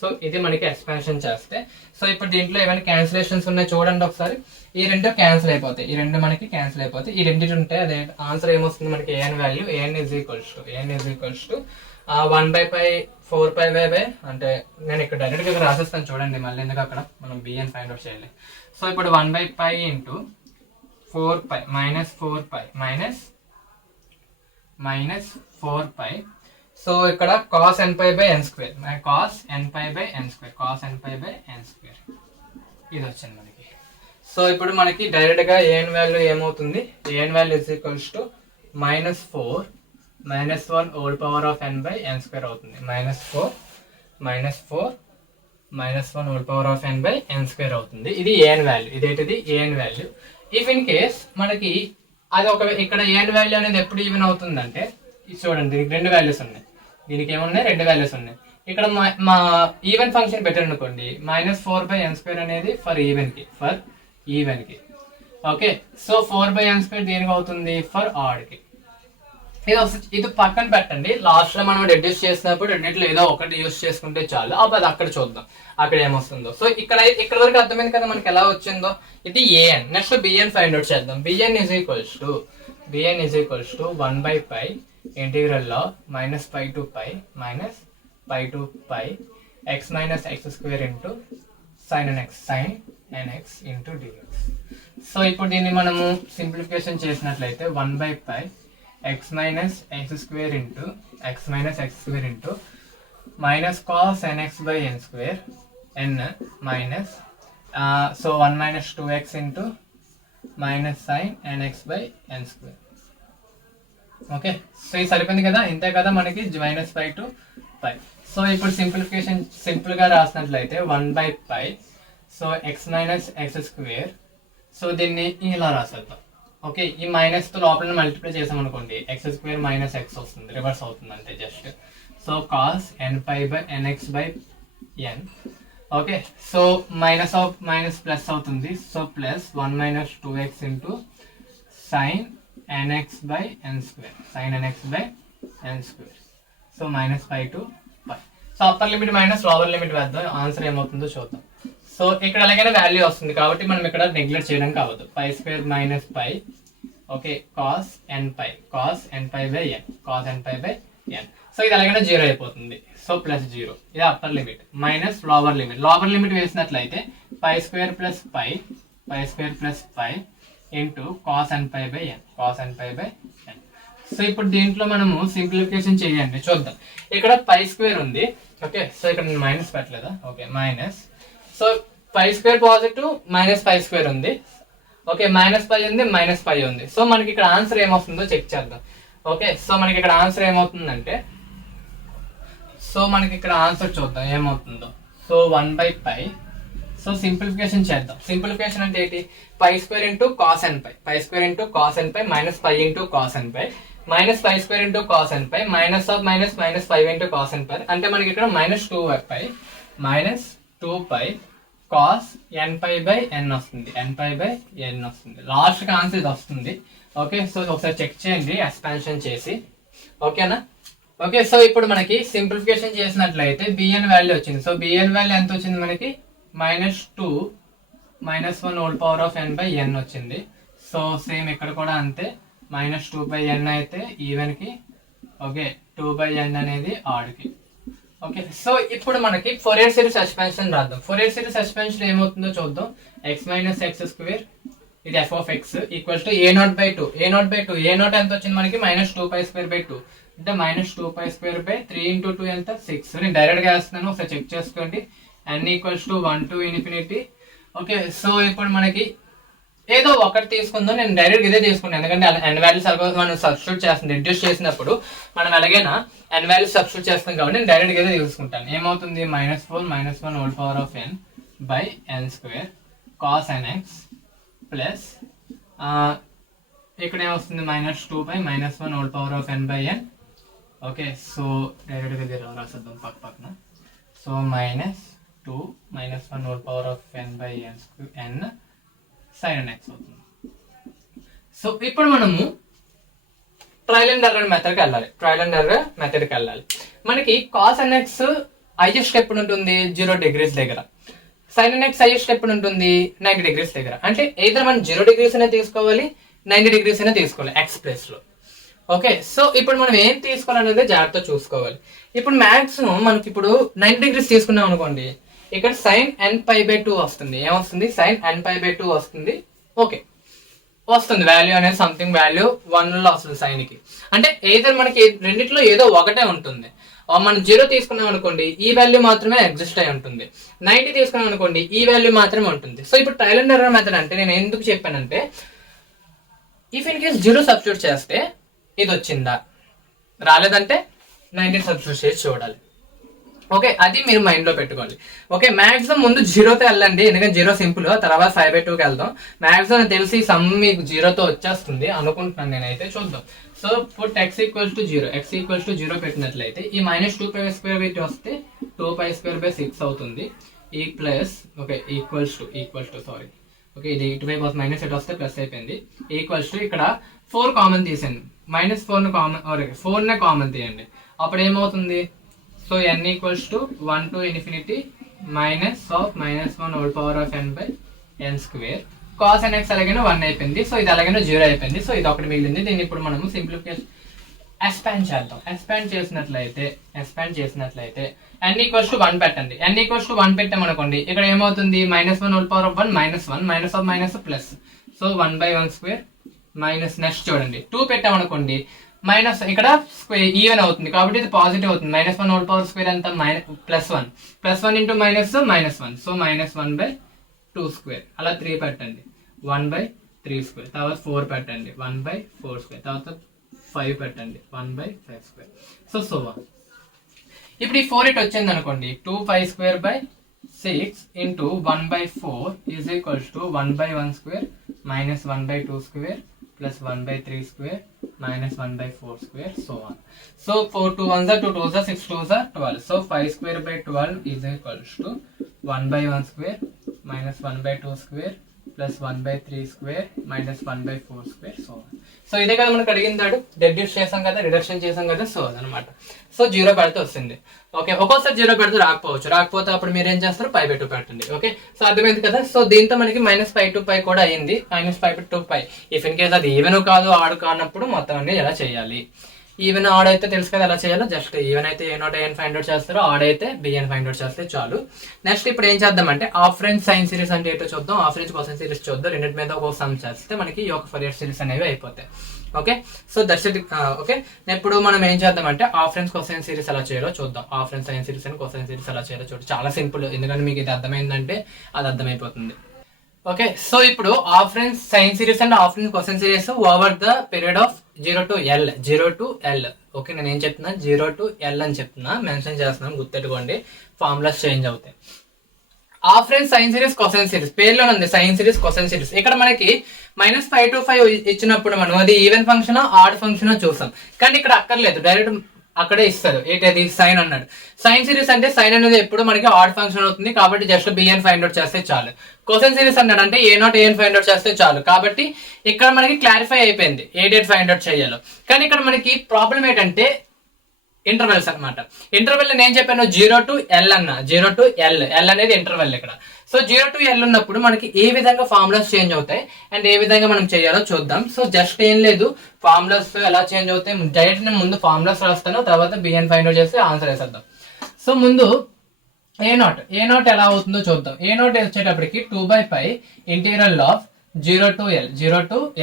So ఇది మనకి ఎక్స్పాన్షన్ చేస్తే, సో ఇప్పుడు దీంట్లో ఏమైనా క్యాన్సిలేషన్స్ ఉన్నాయి చూడండి ఒకసారి. ఈ రెండు క్యాన్సిల్ అయిపోతాయి, ఈ రెండింటి ఉంటాయి. అదే ఆన్సర్ ఏమొస్తుంది మనకి an value. an is equals to 1/π 4π అంటే నేను ఇక్కడ డైరెక్ట్ గా రాసేస్తాను చూడండి, మళ్ళీ ఎందుకు అక్కడ మనం bn ఫైండ్ అవుట్ చేయాలి. సో ఇప్పుడు 1/π ఇంటూ 4π -4π. సో ఇక్కడ cos nπ/n², ఇది వచ్చింది మనకి. సో ఇప్పుడు మనకి డైరెక్ట్ గా an వాల్యూ ఏమవుతుంది, an value is equals to -4 -1 whole power of n/n² అవుతుంది. -4 -1 హోల్ పవర్ ఆఫ్ n/n² అవుతుంది. ఇది an వాల్యూ, ఇదేంటిది an value. If in case మనకి అది ఇక్కడ an వాల్యూ అనేది ఎప్పుడు ఈవెన్ అవుతుందంటే, చూడండి దీనికి రెండు వాల్యూస్ ఉన్నాయి, దీనికి ఏమున్నాయి, రెండు వాల్యూస్ ఉన్నాయి. ఇక్కడ మా ఈవెన్ ఫంక్షన్ పెట్టారు అనుకోండి, -4/n² అనేది ఫర్ ఈవెన్ కి. ఓకే, సో 4/n² దేనికి అవుతుంది, ఫర్ ఆడ్ కి. ఇది పక్కన పెట్టండి. లాస్ట్ లో మనం రెడ్యూస్ చేసినప్పుడు రెండిట్లో ఏదో ఒకటి యూస్ చేసుకుంటే చాలు. అప్పుడు అక్కడ చూద్దాం అక్కడ ఏమొస్తుందో. సో ఇక్కడ వరకు అర్థమైంది కదా మనకి ఎలా వచ్చిందో. ఇది an. Next bn find out చేద్దాం. bn is equals to 1/π integral లో -π to π x - x² into sin nx into dx. So ఇప్పుడు దీన్ని మనము సింప్లిఫికేషన్ చేసినట్లయితే 1/π x - x² into -cos nx/n² minus so 1 - 2x into minus sine n x by n square. Okay, so ఇది సరిపోయింది కదా, ఇంతే కదా మనకి minus pi to pi. So ఇప్పుడు సింపుల్గా రాసినట్లయితే 1/π. So X minus X square. So దీన్ని ఇలా రాసేద్దాం. ఓకే, ఈ మైనస్తో లోపల మల్టిప్లై చేసాం అనుకోండి, ఎక్స్ స్క్వేర్ మైనస్ ఎక్స్ వస్తుంది, రివర్స్ అవుతుంది అంతే just. So cos nπ by n x by n. Okay, so minus of minus plus అవుతుంది. So plus 1 minus 2x into sine nx by n square, sine nx by n square. So minus pi to pi. So upper limit minus lower limit వేద్దాం, answer ఏమవుతుందో చూద్దాం. So ఇక్కడ ఎలాగైనా value వస్తుంది కాబట్టి మనం ఇక్కడ నెగ్లెక్ట్ చేయడానికి అవ్వదు. Pi square minus pi. Okay, cos nπ, cos nπ by N, cos nπ by N. So ఇది ఎలాగైనా 0 అయిపోతుంది. సో ప్లస్ 0, ఇది upper limit minus lower limit. Lower limit వేసినట్లయితే pi square plus pi, pi square plus pi into cos nπ by N, cos nπ by N. So ఇప్పుడు దీంట్లో మనము simplification చేయండి చూద్దాం. ఇక్కడ పై స్క్వేర్ ఉంది. ఓకే, సో ఇక్కడ నేను మైనస్ పెట్టలేదా? Okay, minus. So pi square positive, minus pi square ఉంది. ఓకే, మైనస్ పై ఉంది, మైనస్ పై ఉంది. సో మనకి ఇక్కడ ఆన్సర్ ఏమవుతుందో చెక్ చేద్దాం. ఓకే, సో మనకి ఇక్కడ ఆన్సర్ ఏమవుతుందంటే, సో మనకి ఇక్కడ ఆన్సర్ చూద్దాం ఏమవుతుందో. సో 1/π. సో సింప్లిఫికేషన్ చేద్దాం. సింప్లిఫికేషన్ అంటే ఏంటి? Pi square into cos nπ, pi square into cos nπ minus pi into cos nπ minus pi square into cos nπ minus of minus minus 5 into cos nπ. అంటే మనకి ఇక్కడ minus 2π, minus 2π cos nπ by n వస్తుంది, nπ by n వస్తుంది. Last కి answer ఇది వస్తుంది. Okay, so ఒకసారి check చేయండి ఎక్స్పాన్షన్ చేసి. ఓకేనా? ఓకే, సో ఇప్పుడు మనకి సింప్లిఫికేషన్ చేసినట్లయితే బిఎన్ వాల్యూ వచ్చింది. సో బిఎన్ వాల్యూ ఎంత వచ్చింది మనకి? -2 -1 whole power of n by n వచ్చింది. సో సేమ్ ఇక్కడ కూడా అంతే, -2/n అయితే ఈవెన్ కి, ఓకే 2/n అనేది ఆడ్ కి. ఓకే, సో ఇప్పుడు మనకి ఫోరియర్ సిరీస్ ఎక్స్పాన్షన్ రాద్దాం. ఫోరియర్ సిరీస్ ఎక్స్పాన్షన్ ఏమవుతుందో చూద్దాం. ఎక్స్ మైనస్ ఎక్స్ స్క్వేర్, ఇది f of x equals to a0/2. a0/2, a0 ఎంత వచ్చింది మనకి? -2π²/2 అంటే -2π²/3 × 2 ఎంత? 6. నేను డైరెక్ట్ గా వేస్తున్నాను, ఒకసారి చెక్ చేసుకోండి. n = 1 to ∞. ఓకే, సో ఇప్పుడు మనకి ఏదో ఒకటి తీసుకుందాం. నేను డైరెక్ట్ ఇదే తీసుకున్నాను, ఎందుకంటే n వాల్యూస్ మనం సబ్స్టిట్యూట్ చేస్తాం. రిడ్యూస్ చేసినప్పుడు మనం ఎలాగైనా n వాల్యూస్ సబ్స్టిట్యూట్ చేస్తాం కాబట్టి నేను డైరెక్ట్ ఇదే తీసుకుంటాను. ఏమవుతుంది? -4 -1 whole power of n by n square cos nx plus ఇక్కడ ఏమొస్తుంది? -2π -1 whole power of n by n. Okay, so డైరెక్ట్గా ఇది రాసేద్దాం పక్కన. So -2 -1 whole power of n by n sin nx అవుతుంది. సో ఇప్పుడు మనము ట్రయల్ అండ్ ఎర్రర్ మెథడ్కి వెళ్ళాలి. Trial and error మెథడ్కి వెళ్ళాలి. మనకి కాస్ nx హైయెస్ట్ ఎప్పుడు ఉంటుంది? 0 degrees దగ్గర. sin nx హైయెస్ట్ ఎప్పుడు ఉంటుంది? 90 degrees దగ్గర. అంటే either మనం 0 degrees అనే తీసుకోవాలి, 90 degrees అనే తీసుకోవాలి x ప్లేస్ లో. ఓకే, సో ఇప్పుడు మనం ఏం తీసుకోవాలనేది జాగ్రత్తగా చూసుకోవాలి. ఇప్పుడు మాక్సిమం మనకి ఇప్పుడు 90 degrees తీసుకున్నాం అనుకోండి, ఇక్కడ sin nπ/2 వస్తుంది. ఏమొస్తుంది? sin nπ/2 వస్తుంది. ఓకే, వస్తుంది వాల్యూ అనేది సంథింగ్ వాల్యూ 1 లో వస్తుంది సైన్ కి. అంటే ఏదైనా మనకి రెండిట్లో ఏదో ఒకటే ఉంటుంది. మనం 0 తీసుకున్నాం అనుకోండి, ఈ వాల్యూ మాత్రమే ఎగ్జిస్ట్ అయి ఉంటుంది. 90 తీసుకున్నాం అనుకోండి, ఈ వాల్యూ మాత్రమే ఉంటుంది. సో ఇప్పుడు ట్రయల్ అండ్ ఎర్రర్ మెథడ్ అంటే నేను ఎందుకు చెప్పానంటే, ఇఫ్ ఇన్ కేస్ 0 సబ్స్టిట్యూట్ చేస్తే ఇది వచ్చిందా, రాలేదంటే 90 సబ్స్టిట్యూట్ చేసి చూడాలి. ఓకే, అది మీరు మైండ్ లో పెట్టుకోండి. ఓకే, మాక్సిమం ముందు 0తో వెళ్ళండి, ఎందుకంటే 0 సింపుల్. తర్వాత 5/2కి వెళ్దాం. మాక్సిమం తెలిసి సమ్ మీకు 0తో వచ్చేస్తుంది అనుకుంటున్నాను నేనైతే. చూద్దాం. సో పుట్ x = 0, x = 0 పెట్టినట్లయితే ఈ -2π² వస్తే 2π²/6 అవుతుంది. ఈ plus okay equals to sorry okay ఇది ఇటువైపు మైనస్ ఇటు వస్తే ప్లస్ అయిపోయింది. ఈక్వల్స్ టు ఇక్కడ 4 కామన్ తీసేయండి. -4 కామన్ 4నే కామన్ తీయండి. అప్పుడు ఏమవుతుంది? So n = 1 to ∞ -1 whole power of n by n square. Cos nx అలాగైనా 1 అయిపోయింది. సో ఇది అలాగైనా 0 అయిపోయింది. సో ఇది ఒకటి మిగిలింది. దీన్ని ఇప్పుడు మనము సింప్లిఫికేషన్ ఎక్స్పాండ్ చేద్దాం. ఎక్స్పాండ్ చేసినట్లయితే n = 1 పెట్టండి. n = 1 పెట్టామనుకోండి, ఇక్కడ ఏమవుతుంది? -1 whole power of 1 -1 minus of minus plus. So 1/1 square minus. Next చూడండి 2 పెట్టామనుకోండి, మైనస్ ఇక్కడ స్క్వేర్ ఈవెన్ అవుతుంది కాబట్టి ఇది పాజిటివ్ అవుతుంది. -1 హోల్ పవర్ స్క్వేర్ ఎంత? +1 +1 ఇంటూ మైనస్ -1. So -1/2 square. అలా 3 పెట్టండి. 1/2 3 స్క్వేర్, తర్వాత 4 పెట్టండి 1/4 స్క్వేర్, తర్వాత 5 పెట్టండి 1/5 స్క్వేర్. సో ఇప్పుడు ఈ 4 ఇటు వచ్చింది అనుకోండి, 2 square by 6 into 1/4 is equals to 1/1 square minus 1/2 square plus 1/3 square minus 1/4 square so on. So 4 2 1 2 2 6 2 12. So 5 square by 12 is equals to 1/1 square minus 1/2 square plus 1/3 square minus 1/4 square so on. So ఇదే కదా మనకు అడిగిందాడు, deduce చేసాం కదా, reduction చేసాం కదా, so అదనమాట. So 0 పెడితే వస్తుంది. ఓకే, ఒక్కోసారి 0 పెడితే రాకపోతే అప్పుడు మీరు ఏం చేస్తారు, π/2 పెట్టండి. ఓకే, సో అర్థమైంది కదా. సో దీంతో మనకి -π/2 కూడా అయింది, -π/2. ఇఫ్ ఇన్ కేస్ అది ఈవెన్ కాదు ఆడ్ కానప్పుడు మొత్తం అన్ని ఎలా చేయాలి. ఈవెన్ ఆడ్ అయితే తెలుసు కదా ఎలా చేయాలో, జస్ట్ ఈవెన్ అయితే a0 an ఫైండ్ అవుట్ చేస్తారో, ఆడ్ అయితే bn ఫైండ్ అవుట్ చేస్తే చాలు. నెక్స్ట్ ఇప్పుడు ఏం చేద్దామంటే హాఫ్ రేంజ్ సైన్ సిరీస్ అంటే ఏంటో చూద్దాం, హాఫ్ రేంజ్ కొసైన్ సిరీస్ చూద్దాం. రెండింటి మీద ఒక సమ్ చేస్తే మనకి ఈ ఒక ఫోరియర్ సిరీస్ అనేవి అయిపోతాయి. Okay, so that's it. Okay, ఇప్పుడు మనం ఏం చేద్దామంటే హాఫ్ రేంజ్ కొసైన్ సిరీస్ ఎలా చేయాలో చూద్దాం. Half range sine series and cosine series ఎలా చేయాలో చూద్దాం. చాలా సింపుల్, ఎందుకంటే మీకు ఇది అర్థమైందంటే అది అర్థమైపోతుంది. ఓకే, సో ఇప్పుడు half range sine series and half range cosine series over the period of 0 to L. Okay, నేను ఏం చెప్తున్నా 0 to L అని చెప్తున్నా, మెన్షన్ చేస్తున్నాను, గుర్తెట్టుకోండి, ఫార్ములాస్ చేంజ్ అవుతాయి. Half range sine series cosine series పేర్లోనే ఉంది, సైన్ సిరీస్ కొసైన్ సిరీస్. ఇక్కడ మనకి -5 to 5 ఇచ్చినప్పుడు మనం అది ఈవెన్ ఫంక్షన్ ఆడ్ ఫంక్షన్ చూసాం, కానీ ఇక్కడ అక్కర్లేదు, డైరెక్ట్ అక్కడే ఇస్తారు. ఏంటది, సైన్ అన్నాడు. సైన్ సిరీస్ అంటే సైన్ అనేది ఎప్పుడు మనకి ఆడ్ ఫంక్షన్ అవుతుంది, కాబట్టి జస్ట్ bn ఫైండ్ అవుట్ చేస్తే చాలు. కొసైన్ సిరీస్ అన్నాడు అంటే a0 an ఫైండ్ అవుట్ చేస్తే చాలు. కాబట్టి ఇక్కడ మనకి క్లారిఫై అయిపోయింది ఏ డేట్ ఫైండ్ అవుట్ చేయాలో. కానీ ఇక్కడ మనకి ప్రాబ్లం ఏంటంటే ఇంటర్వెల్స్ అనమాట. ఇంటర్వెల్ నేను చెప్పాను 0 to L అన్న, 0 to L అనేది ఇంటర్వెల్ ఇక్కడ. సో 0 to L ఉన్నప్పుడు మనకి ఏ విధంగా ఫార్ములాస్ చేంజ్ అవుతాయి అండ్ ఏ విధంగా మనం చేయాలో చూద్దాం. సో జస్ట్ ఏం లేదు, ఫార్ములాస్ ఎలా చేంజ్ అవుతాయి, డైరెక్ట్ నేను ముందు ఫార్ములాస్ రాస్తాను, తర్వాత bn ఫైండ్ అవుట్ చేసి ఆన్సర్ వేసేద్దాం. సో ముందు a0 ఎలా అవుతుందో చూద్దాం. a0 వచ్చేటప్పటికి 2/π ఇంటీగ్రల్ ఆఫ్ 0 to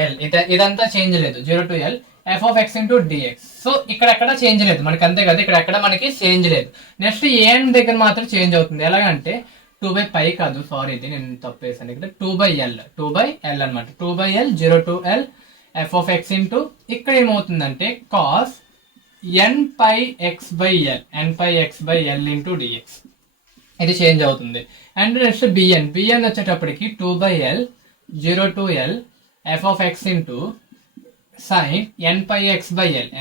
L ఇదంతా చేంజ్ లేదు, 0 to L f(x) into dx. So ఇక్కడ ఎక్కడ చేంజ్ లేదు మనకి, అంతే కదా, ఇక్కడ ఎక్కడ మనకి చేంజ్ లేదు. నెక్స్ట్ an దగ్గర మాత్రం చేంజ్ అవుతుంది. ఎలాగంటే 2/π కాదు, సారీ, ఇది నేను తప్పేసాను, ఇక్కడ 2/L అనమాట. 2/L 0 to L f(x) into ఇక్కడ ఏమవుతుందంటే cos nπx/L into dx, ఇది చేంజ్ అవుతుంది. అండ్ నెక్స్ట్ bn వచ్చేటప్పటికి 2/L 0 to L f(x) into sin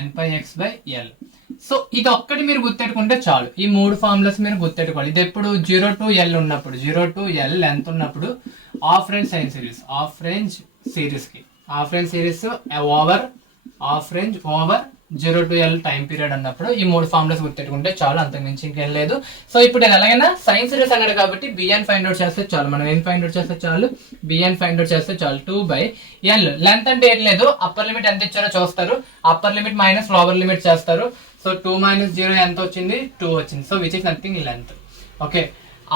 nπx/L. So ఇది ఒక్కటి మీరు గుర్తెట్టుకుంటే చాలు, ఈ మూడు ఫార్ములాస్ మీరు గుర్తెట్టుకోవాలి. ఇది ఎప్పుడు 0 to L ఉన్నప్పుడు, 0 to L లెంత్ ఉన్నప్పుడు half range sine series, half range series over 0 to L time period అన్నప్పుడు ఈ మూడు ఫార్ములాస్ గుర్తెట్టుకుంటే చాలు, అంతకుమించి ఇంకేం లేదు. సో ఇప్పుడు ఎలాగైనా సైన్ సిరీస్ అన్నాడు కాబట్టి bn ఫైండ్ అవుట్ చేస్తే చాలు. మనం ఏం ఫైండ్ అవుట్ చేస్తే చాలు, bn ఫైండ్ అవుట్ చేస్తే చాలు. 2/L లెంత్ అంటే ఏం లేదు, అప్పర్ లిమిట్ ఎంత ఇచ్చారో చూస్తారు, upper limit minus lower limit చేస్తారు. సో 2 - 0 ఎంత వచ్చింది, 2 వచ్చింది. So which is nothing length. Okay,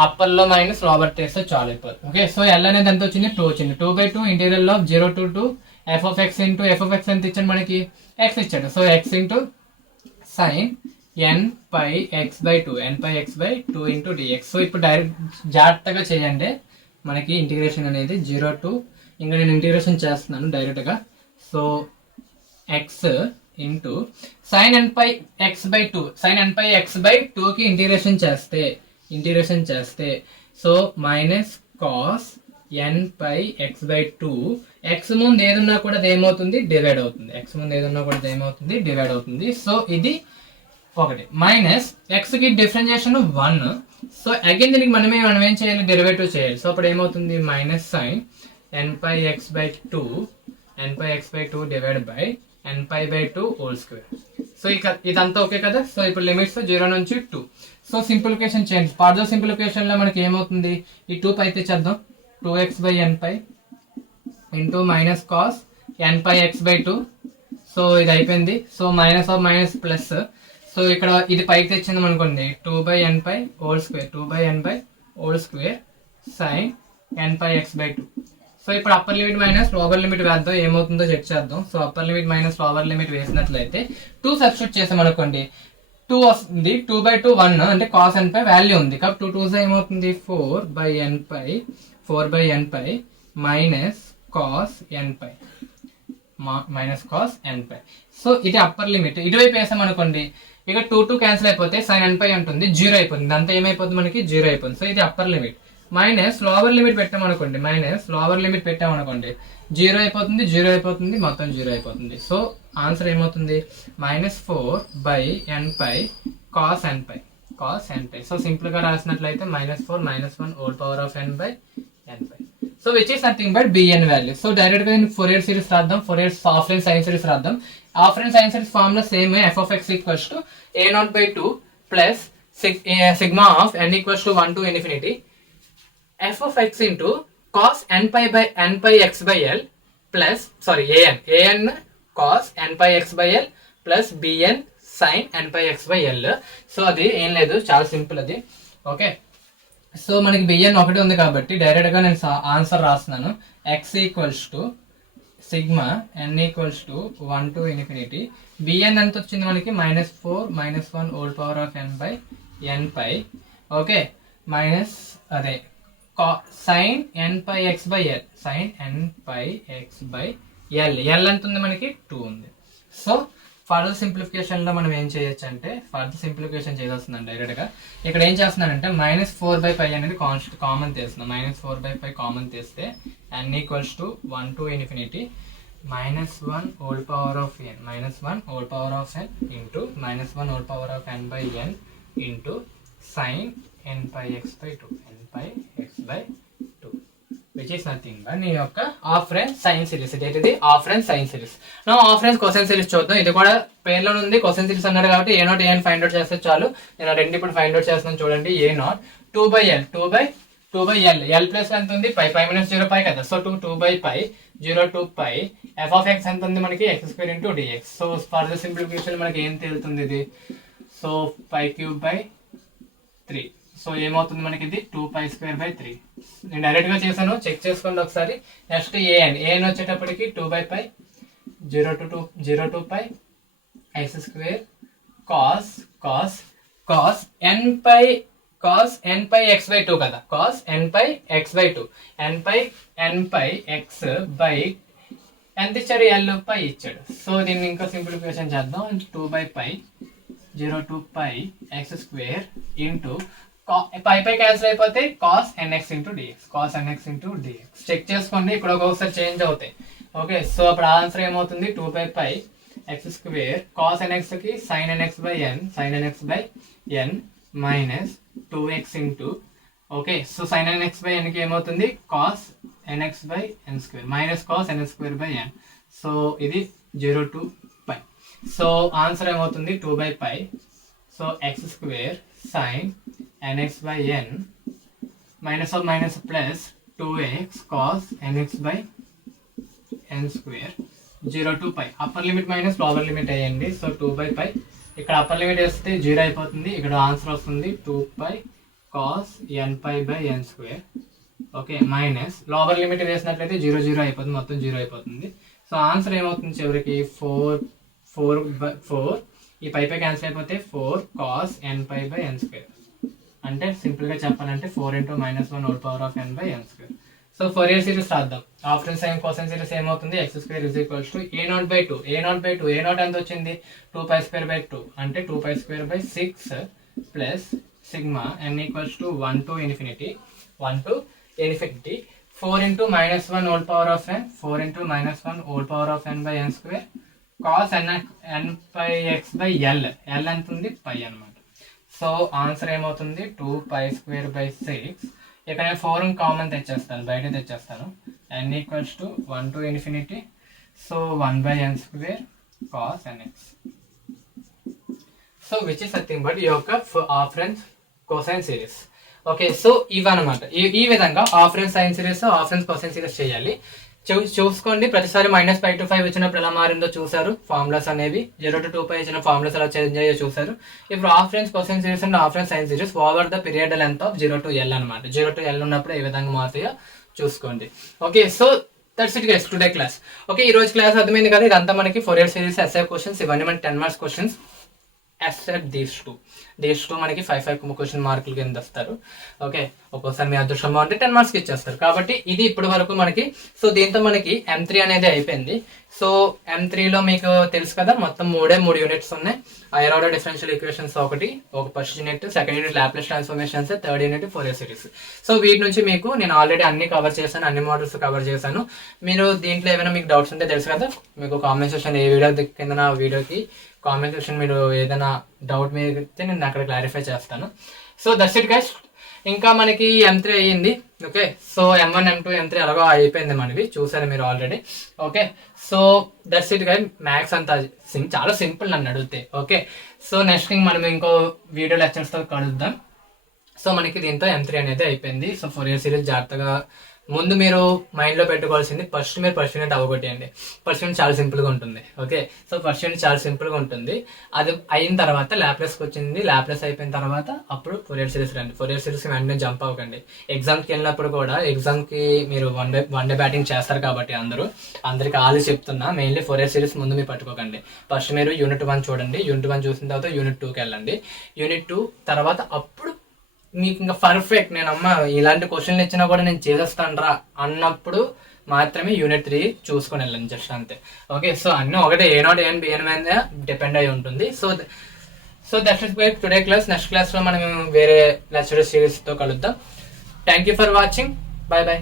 upper లో మైనస్ లోవర్ చేస్తే చాలు అయిపోతుంది. ఓకే, సో L అనేది ఎంత వచ్చింది, 2 వచ్చింది. 2/2 interior of 0 to 2 f(x) into f(x) ఎంత ఇచ్చాడు మనకి, x ఇచ్చాడు. So x into sin nπx/2 into dx. So ఇప్పుడు డైరెక్ట్ జాగ్రత్తగా చేయండి, మనకి ఇంటిగ్రేషన్ అనేది 0 to, ఇంకా నేను ఇంటిగ్రేషన్ చేస్తున్నాను డైరెక్ట్ గా. So x into sin nπx/2 కి ఇంటిగ్రేషన్ చేస్తే so minus cos nπx/2, x ముందు ఏదున్నా కూడా ఏమవుతుంది, డివైడ్ అవుతుంది. సో ఇది ఒకటి మైనస్ x కి డిఫరెన్షియేషన్ 1. సో అగైన్ దీనికి మనం ఏం చేయాలి, డెరివేటివ్ చేయాలి. సో అప్పుడు ఏమవుతుంది, minus sin nπx/2 divide by nπ/2 whole square. So ఇదంతా ఓకే కదా. సో ఇప్పుడు లిమిట్స్ 0 నుంచి 2. సో సింప్లిఫికేషన్ చేయండి. ఫర్దర్ సింప్లిఫికేషన్ లో మనకి ఏమవుతుంది, ఈ 2 పై తెచ్చేద్దాం, 2x/nπ into minus cos nπx/2. So ఇది అయిపోయింది. So minus of minus plus. So ఇక్కడ ఇది పైకి తెచ్చింది అనుకోండి, 2/nπ whole square sin nπx/2. So ఇప్పుడు upper limit minus lower limit వేద్దాం, ఏమవుతుందో చెక్ చేద్దాం. So upper limit minus lower limit వేసినట్లయితే 2 సబ్స్టిట్యూట్ చేసాం అనుకోండి, 2 వస్తుంది. 2/2 1 అంటే cos nπ వాల్యూ ఉంది కాబట్టి 2 2 ఏమవుతుంది, 4/nπ minus cos n pi minus cos n pi. So ఇది అప్పర్ లిమిట్. ఇటువైపు వేసాం అనుకోండి, ఇక 2 క్యాన్సిల్ అయిపోతే సైన్ ఎన్ పై ఉంటుంది, 0 అయిపోతుంది, అంతా ఏమైపోతుంది మనకి 0 అయిపోతుంది. సో ఇది upper limit. Minus lower limit పెట్టామనుకోండి, మైనస్ లోవర్ లిమిట్ పెట్టామనుకోండి 0 అయిపోతుంది, 0 అయిపోతుంది, మొత్తం 0 అయిపోతుంది. సో ఆన్సర్ ఏమవుతుంది, -4/n pi cos n pi, cos n pi. So simple గా రాసినట్లయితే -4 -1 whole power of n by n pi. So which is nothing but bn value. So direct గా Fourier series రాద్దాం, ఫోరియర్ ఆఫ్లైన్ సైన్ సిరీస్ రాద్దాం. Offline sine series form లో same f of x equals to a0/2 plus sigma of n equals to 1 to infinity f of x into cos n pi by n pi x by l plus an cos n pi x by l plus bn sin n pi x by l. So అది ఏం లేదు, చాలా simple అది. Okay, so మనకి bn ఒకటి ఉంది కాబట్టి direct గా నేను ఆన్సర్ రాస్తున్నాను. x equals to sigma n equals to 1 to infinity. bn ఎంత వచ్చింది మనకి, -4 -1 whole power of n by n pi. Okay, minus అదే sin n pi x by l, sin n pi x by l. l ఎంత ఉంది మనకి, 2 ఉంది. So further simplification లో మనం ఏం చేయొచ్చు అంటే, ఫర్దర్ సింప్లిఫికేషన్ చేసేస్తున్నాను డైరెక్ట్ గా. ఇక్కడ ఏం చేస్తున్నానంటే -4/π అనేది కామన్ తీస్తున్నాం. -4/π కామన్ తీస్తే n equals to 1 to infinity -1 whole power of n, -1 whole power of n into -1 whole power of n by n into sin n pi x by 2, n pi x by 2, which is nothing but నీ యొక్క ఆఫ్రెన్స్ sine series. ఇది ఆఫ్రెన్స్ sine series. నా ఆఫ్రెన్స్ cosine series చూద్దాం. ఇది కూడా పేర్లో ఉంది, cosine series అన్నారు కాబట్టి a0 an ఫైండ్ అవుట్ చేస్తే చాలు. నేను రెండు ఇప్పుడు ఫైండ్ అవుట్ చేస్తున్నాను చూడండి. a0 2/l, 2/l, l plus ఎంత ఉంది, π minus 0 π కదా. So 2/π 0 to π f of x ఎంత ఉంది మనకి, x² into dx. So further simplification మనకి ఏం తేలుతుంది ఇది, సో π³ 3. సో ఏమవుతుంది మనకి ఇది 2π²/3. నేను డైరెక్ట్ గా చేశాను, చెక్ చేసుకోండి ఒకసారి. నెక్స్ట్ an వచ్చేటప్పటికి 2/π 0 to π x² cos n pi x by 2 కదా, cos n pi x by 2, n pi x by ఎంత ఇచ్చాడు, l పై ఇచ్చాడు. సో దీన్ని ఇంకా సింప్లిఫికేషన్ చేద్దాం. 2/π 0 to π x² into pi cancel అయిపోతే cos nx into dx, cos nx into dx. Check చేసుకోండి, ఇక్కడ ఒక్కొక్కసారి చేంజ్ అవుతాయి. ఓకే, సో అప్పుడు ఆన్సర్ ఏమవుతుంది, 2/π x² cos nx కి sin nx by n minus 2x into, okay, so sin nx by n కి ఏమవుతుంది, cos nx by n² minus cos n² by n. So ఇది 0 to π. సో ఆన్సర్ ఏమవుతుంది 2/π, so x² sin nx by n minus of minus plus 2x cos nx by n² 0 to π. Upper limit minus lower limit అయ్యండి. So 2/π ఇక్కడ upper limit వేస్తే 0 అయిపోతుంది, ఇక్కడ answer వస్తుంది 2π cos nπ by n². Okay, minus lower limit వేసినట్లయితే 0 అయిపోతుంది, మొత్తం 0 అయిపోతుంది. సో ఆన్సర్ ఏమవుతుంది చివరికి 4 ఈ పై క్యాన్సిల్ అయిపోతే 4 cos nπ by n². అంటే సింపుల్ గా చెప్పాలంటే 4 into -1 whole power of n by n². So Fourier series రాద్దాం. ఆఫ్రెన్స్ సైన్ కొసైన్ సిరీస్ ఏమవుతుంది, x² is equals to a0/2, a0 ఎంత వచ్చింది, 2π²/2 అంటే 2π²/6 plus sigma n equals to 1 to infinity 4 into -1 whole power of n, 4 into -1 whole power of n by n² cos nπ x by l, l ఎంత ఉంది, π అన్నమాట. So answer ఏమవుతుంది 2π²/6. ఇక్కడ నేను 4 common తెచ్చేస్తాను, బయట తెచ్చేస్తాను. n equals to 1 to infinity, so 1/n² cos nx. So which is nothing but ఈ యొక్క ఆఫ్రెన్స్ cosine series. Okay, so ఇవన్నమాట. ఈ విధంగా ఆఫ్రెన్స్ సైన్ సిరీస్, ఆఫ్రెన్స్ కొసైన్ సిరీస్ చేయాలి. చూసుకోండి, ప్రతిసారి -π to 5 వచ్చినప్పుడు ఎలా మారిందో చూసారు. ఫార్ములాస్ అనేవి 0 to 2π ఇచ్చిన ఫార్ములాస్ ఎలా చేంజ్ అయ్యో చూసారు. ఇప్పుడు half range cosine series and half range sine series over the period length of 0 to l అనమాట. 0 to l ఉన్నప్పుడు ఏ విధంగా మారుతాయో చూసుకోండి. Okay, so that's it guys today class. Okay, ఈ రోజు క్లాస్ అర్థమైంది కదా. ఇదంతా మనకి ఫోరియర్ సిరీస్ ఎస్ఏ క్వశ్చన్స్, ఇవన్నీ మనకి 10 marks questions. except these two మనకి 5 క్వశ్చన్ మార్కులు కింద వస్తారు. ఓకే, ఒక్కోసారి మీ అదృష్టం బాగుంటే 10 మార్క్స్ ఇచ్చేస్తారు. కాబట్టి ఇది ఇప్పటి వరకు మనకి. సో దీంతో మనకి M3 అనేది అయిపోయింది. సో M3 లో మీకు తెలుసు కదా, మొత్తం 3 యూనిట్స్ ఉన్నాయి. హైయర్ ఆర్డర్ డిఫరెన్షియల్ ఈక్వేషన్స్ ఒక first unit, second unit Laplace transformations, third unit Fourier series. So వీటి నుంచి మీకు నేను ఆల్రెడీ అన్ని కవర్ చేశాను, అన్ని మోడల్స్ కవర్ చేశాను. మీరు దీంట్లో ఏమైనా మీకు డౌట్స్ ఉంటే తెలుసు కదా, మీకు కామెంట్ సెక్షన్ ఏ వీడియో కింద నా వీడియోకి కామెంట్ సెక్షన్ మీరు ఏదైనా డౌట్ మీద ఇస్తే నేను అక్కడ క్లారిఫై చేస్తాను. So that's it guys. ఇంకా మనకి M3 అయ్యింది. Okay, so M1, M2, M3 అలాగో అయిపోయింది మనవి, చూసారు మీరు already. Okay, so that's it guys. Maths అంతా చాలా సింపుల్ నన్ను అడిగితే. ఓకే, సో నెక్స్ట్ మనం ఇంకో వీడియో లెక్చర్స్తో కలుద్దాం. సో మనకి దీంతో M3 అనేది అయిపోయింది. సో ఫోరియర్ సిరీస్ జాగ్రత్తగా ముందు మీరు మైండ్ లో పెట్టుకోవాల్సింది, ఫస్ట్ యూనిట్ అవగొట్టేయండి. ఫస్ట్ యూనిట్ చాలా సింపుల్ గా ఉంటుంది. ఓకే, సో ఫస్ట్ యూనిట్ చాలా సింపుల్ గా ఉంటుంది. అది అయిన తర్వాత లాప్లేస్ వచ్చింది, లాప్లేస్ అయిపోయిన తర్వాత అప్పుడు ఫోరియర్ సిరీస్ రండి. ఫోరియర్ సిరీస్ వెంటనే జంప్ అవ్వకండి. ఎగ్జామ్కి వెళ్ళినప్పుడు కూడా, ఎగ్జామ్ కి మీరు వన్ డే బ్యాటింగ్ చేస్తారు కాబట్టి అందరికి ఆల్రెడీ చెప్తున్నా, మెయిన్లీ ఫోరియర్ సిరీస్ ముందు మీరు పట్టుకోకండి. ఫస్ట్ మీరు యూనిట్ 1 చూడండి, యూనిట్ 1 చూసిన తర్వాత యూనిట్ 2కి వెళ్ళండి. యూనిట్ 2 తర్వాత అప్పుడు మీకు ఇంకా పర్ఫెక్ట్, నేను ఇలాంటి క్వశ్చన్లు ఇచ్చినా కూడా నేను చేసేస్తాను రా అన్నప్పుడు మాత్రమే యూనిట్ 3 చూసుకొని వెళ్ళండి, జస్ట్ అంతే. ఓకే, సో అన్నీ ఒకటే, ఏ నాట్ ఏఎన్ బిఎన్ మీద డిపెండ్ అయి ఉంటుంది. So that's it today class. Next class లో మనం వేరే లెక్చర్ సిరీస్ తో కలుద్దాం. Thank you for watching. By by.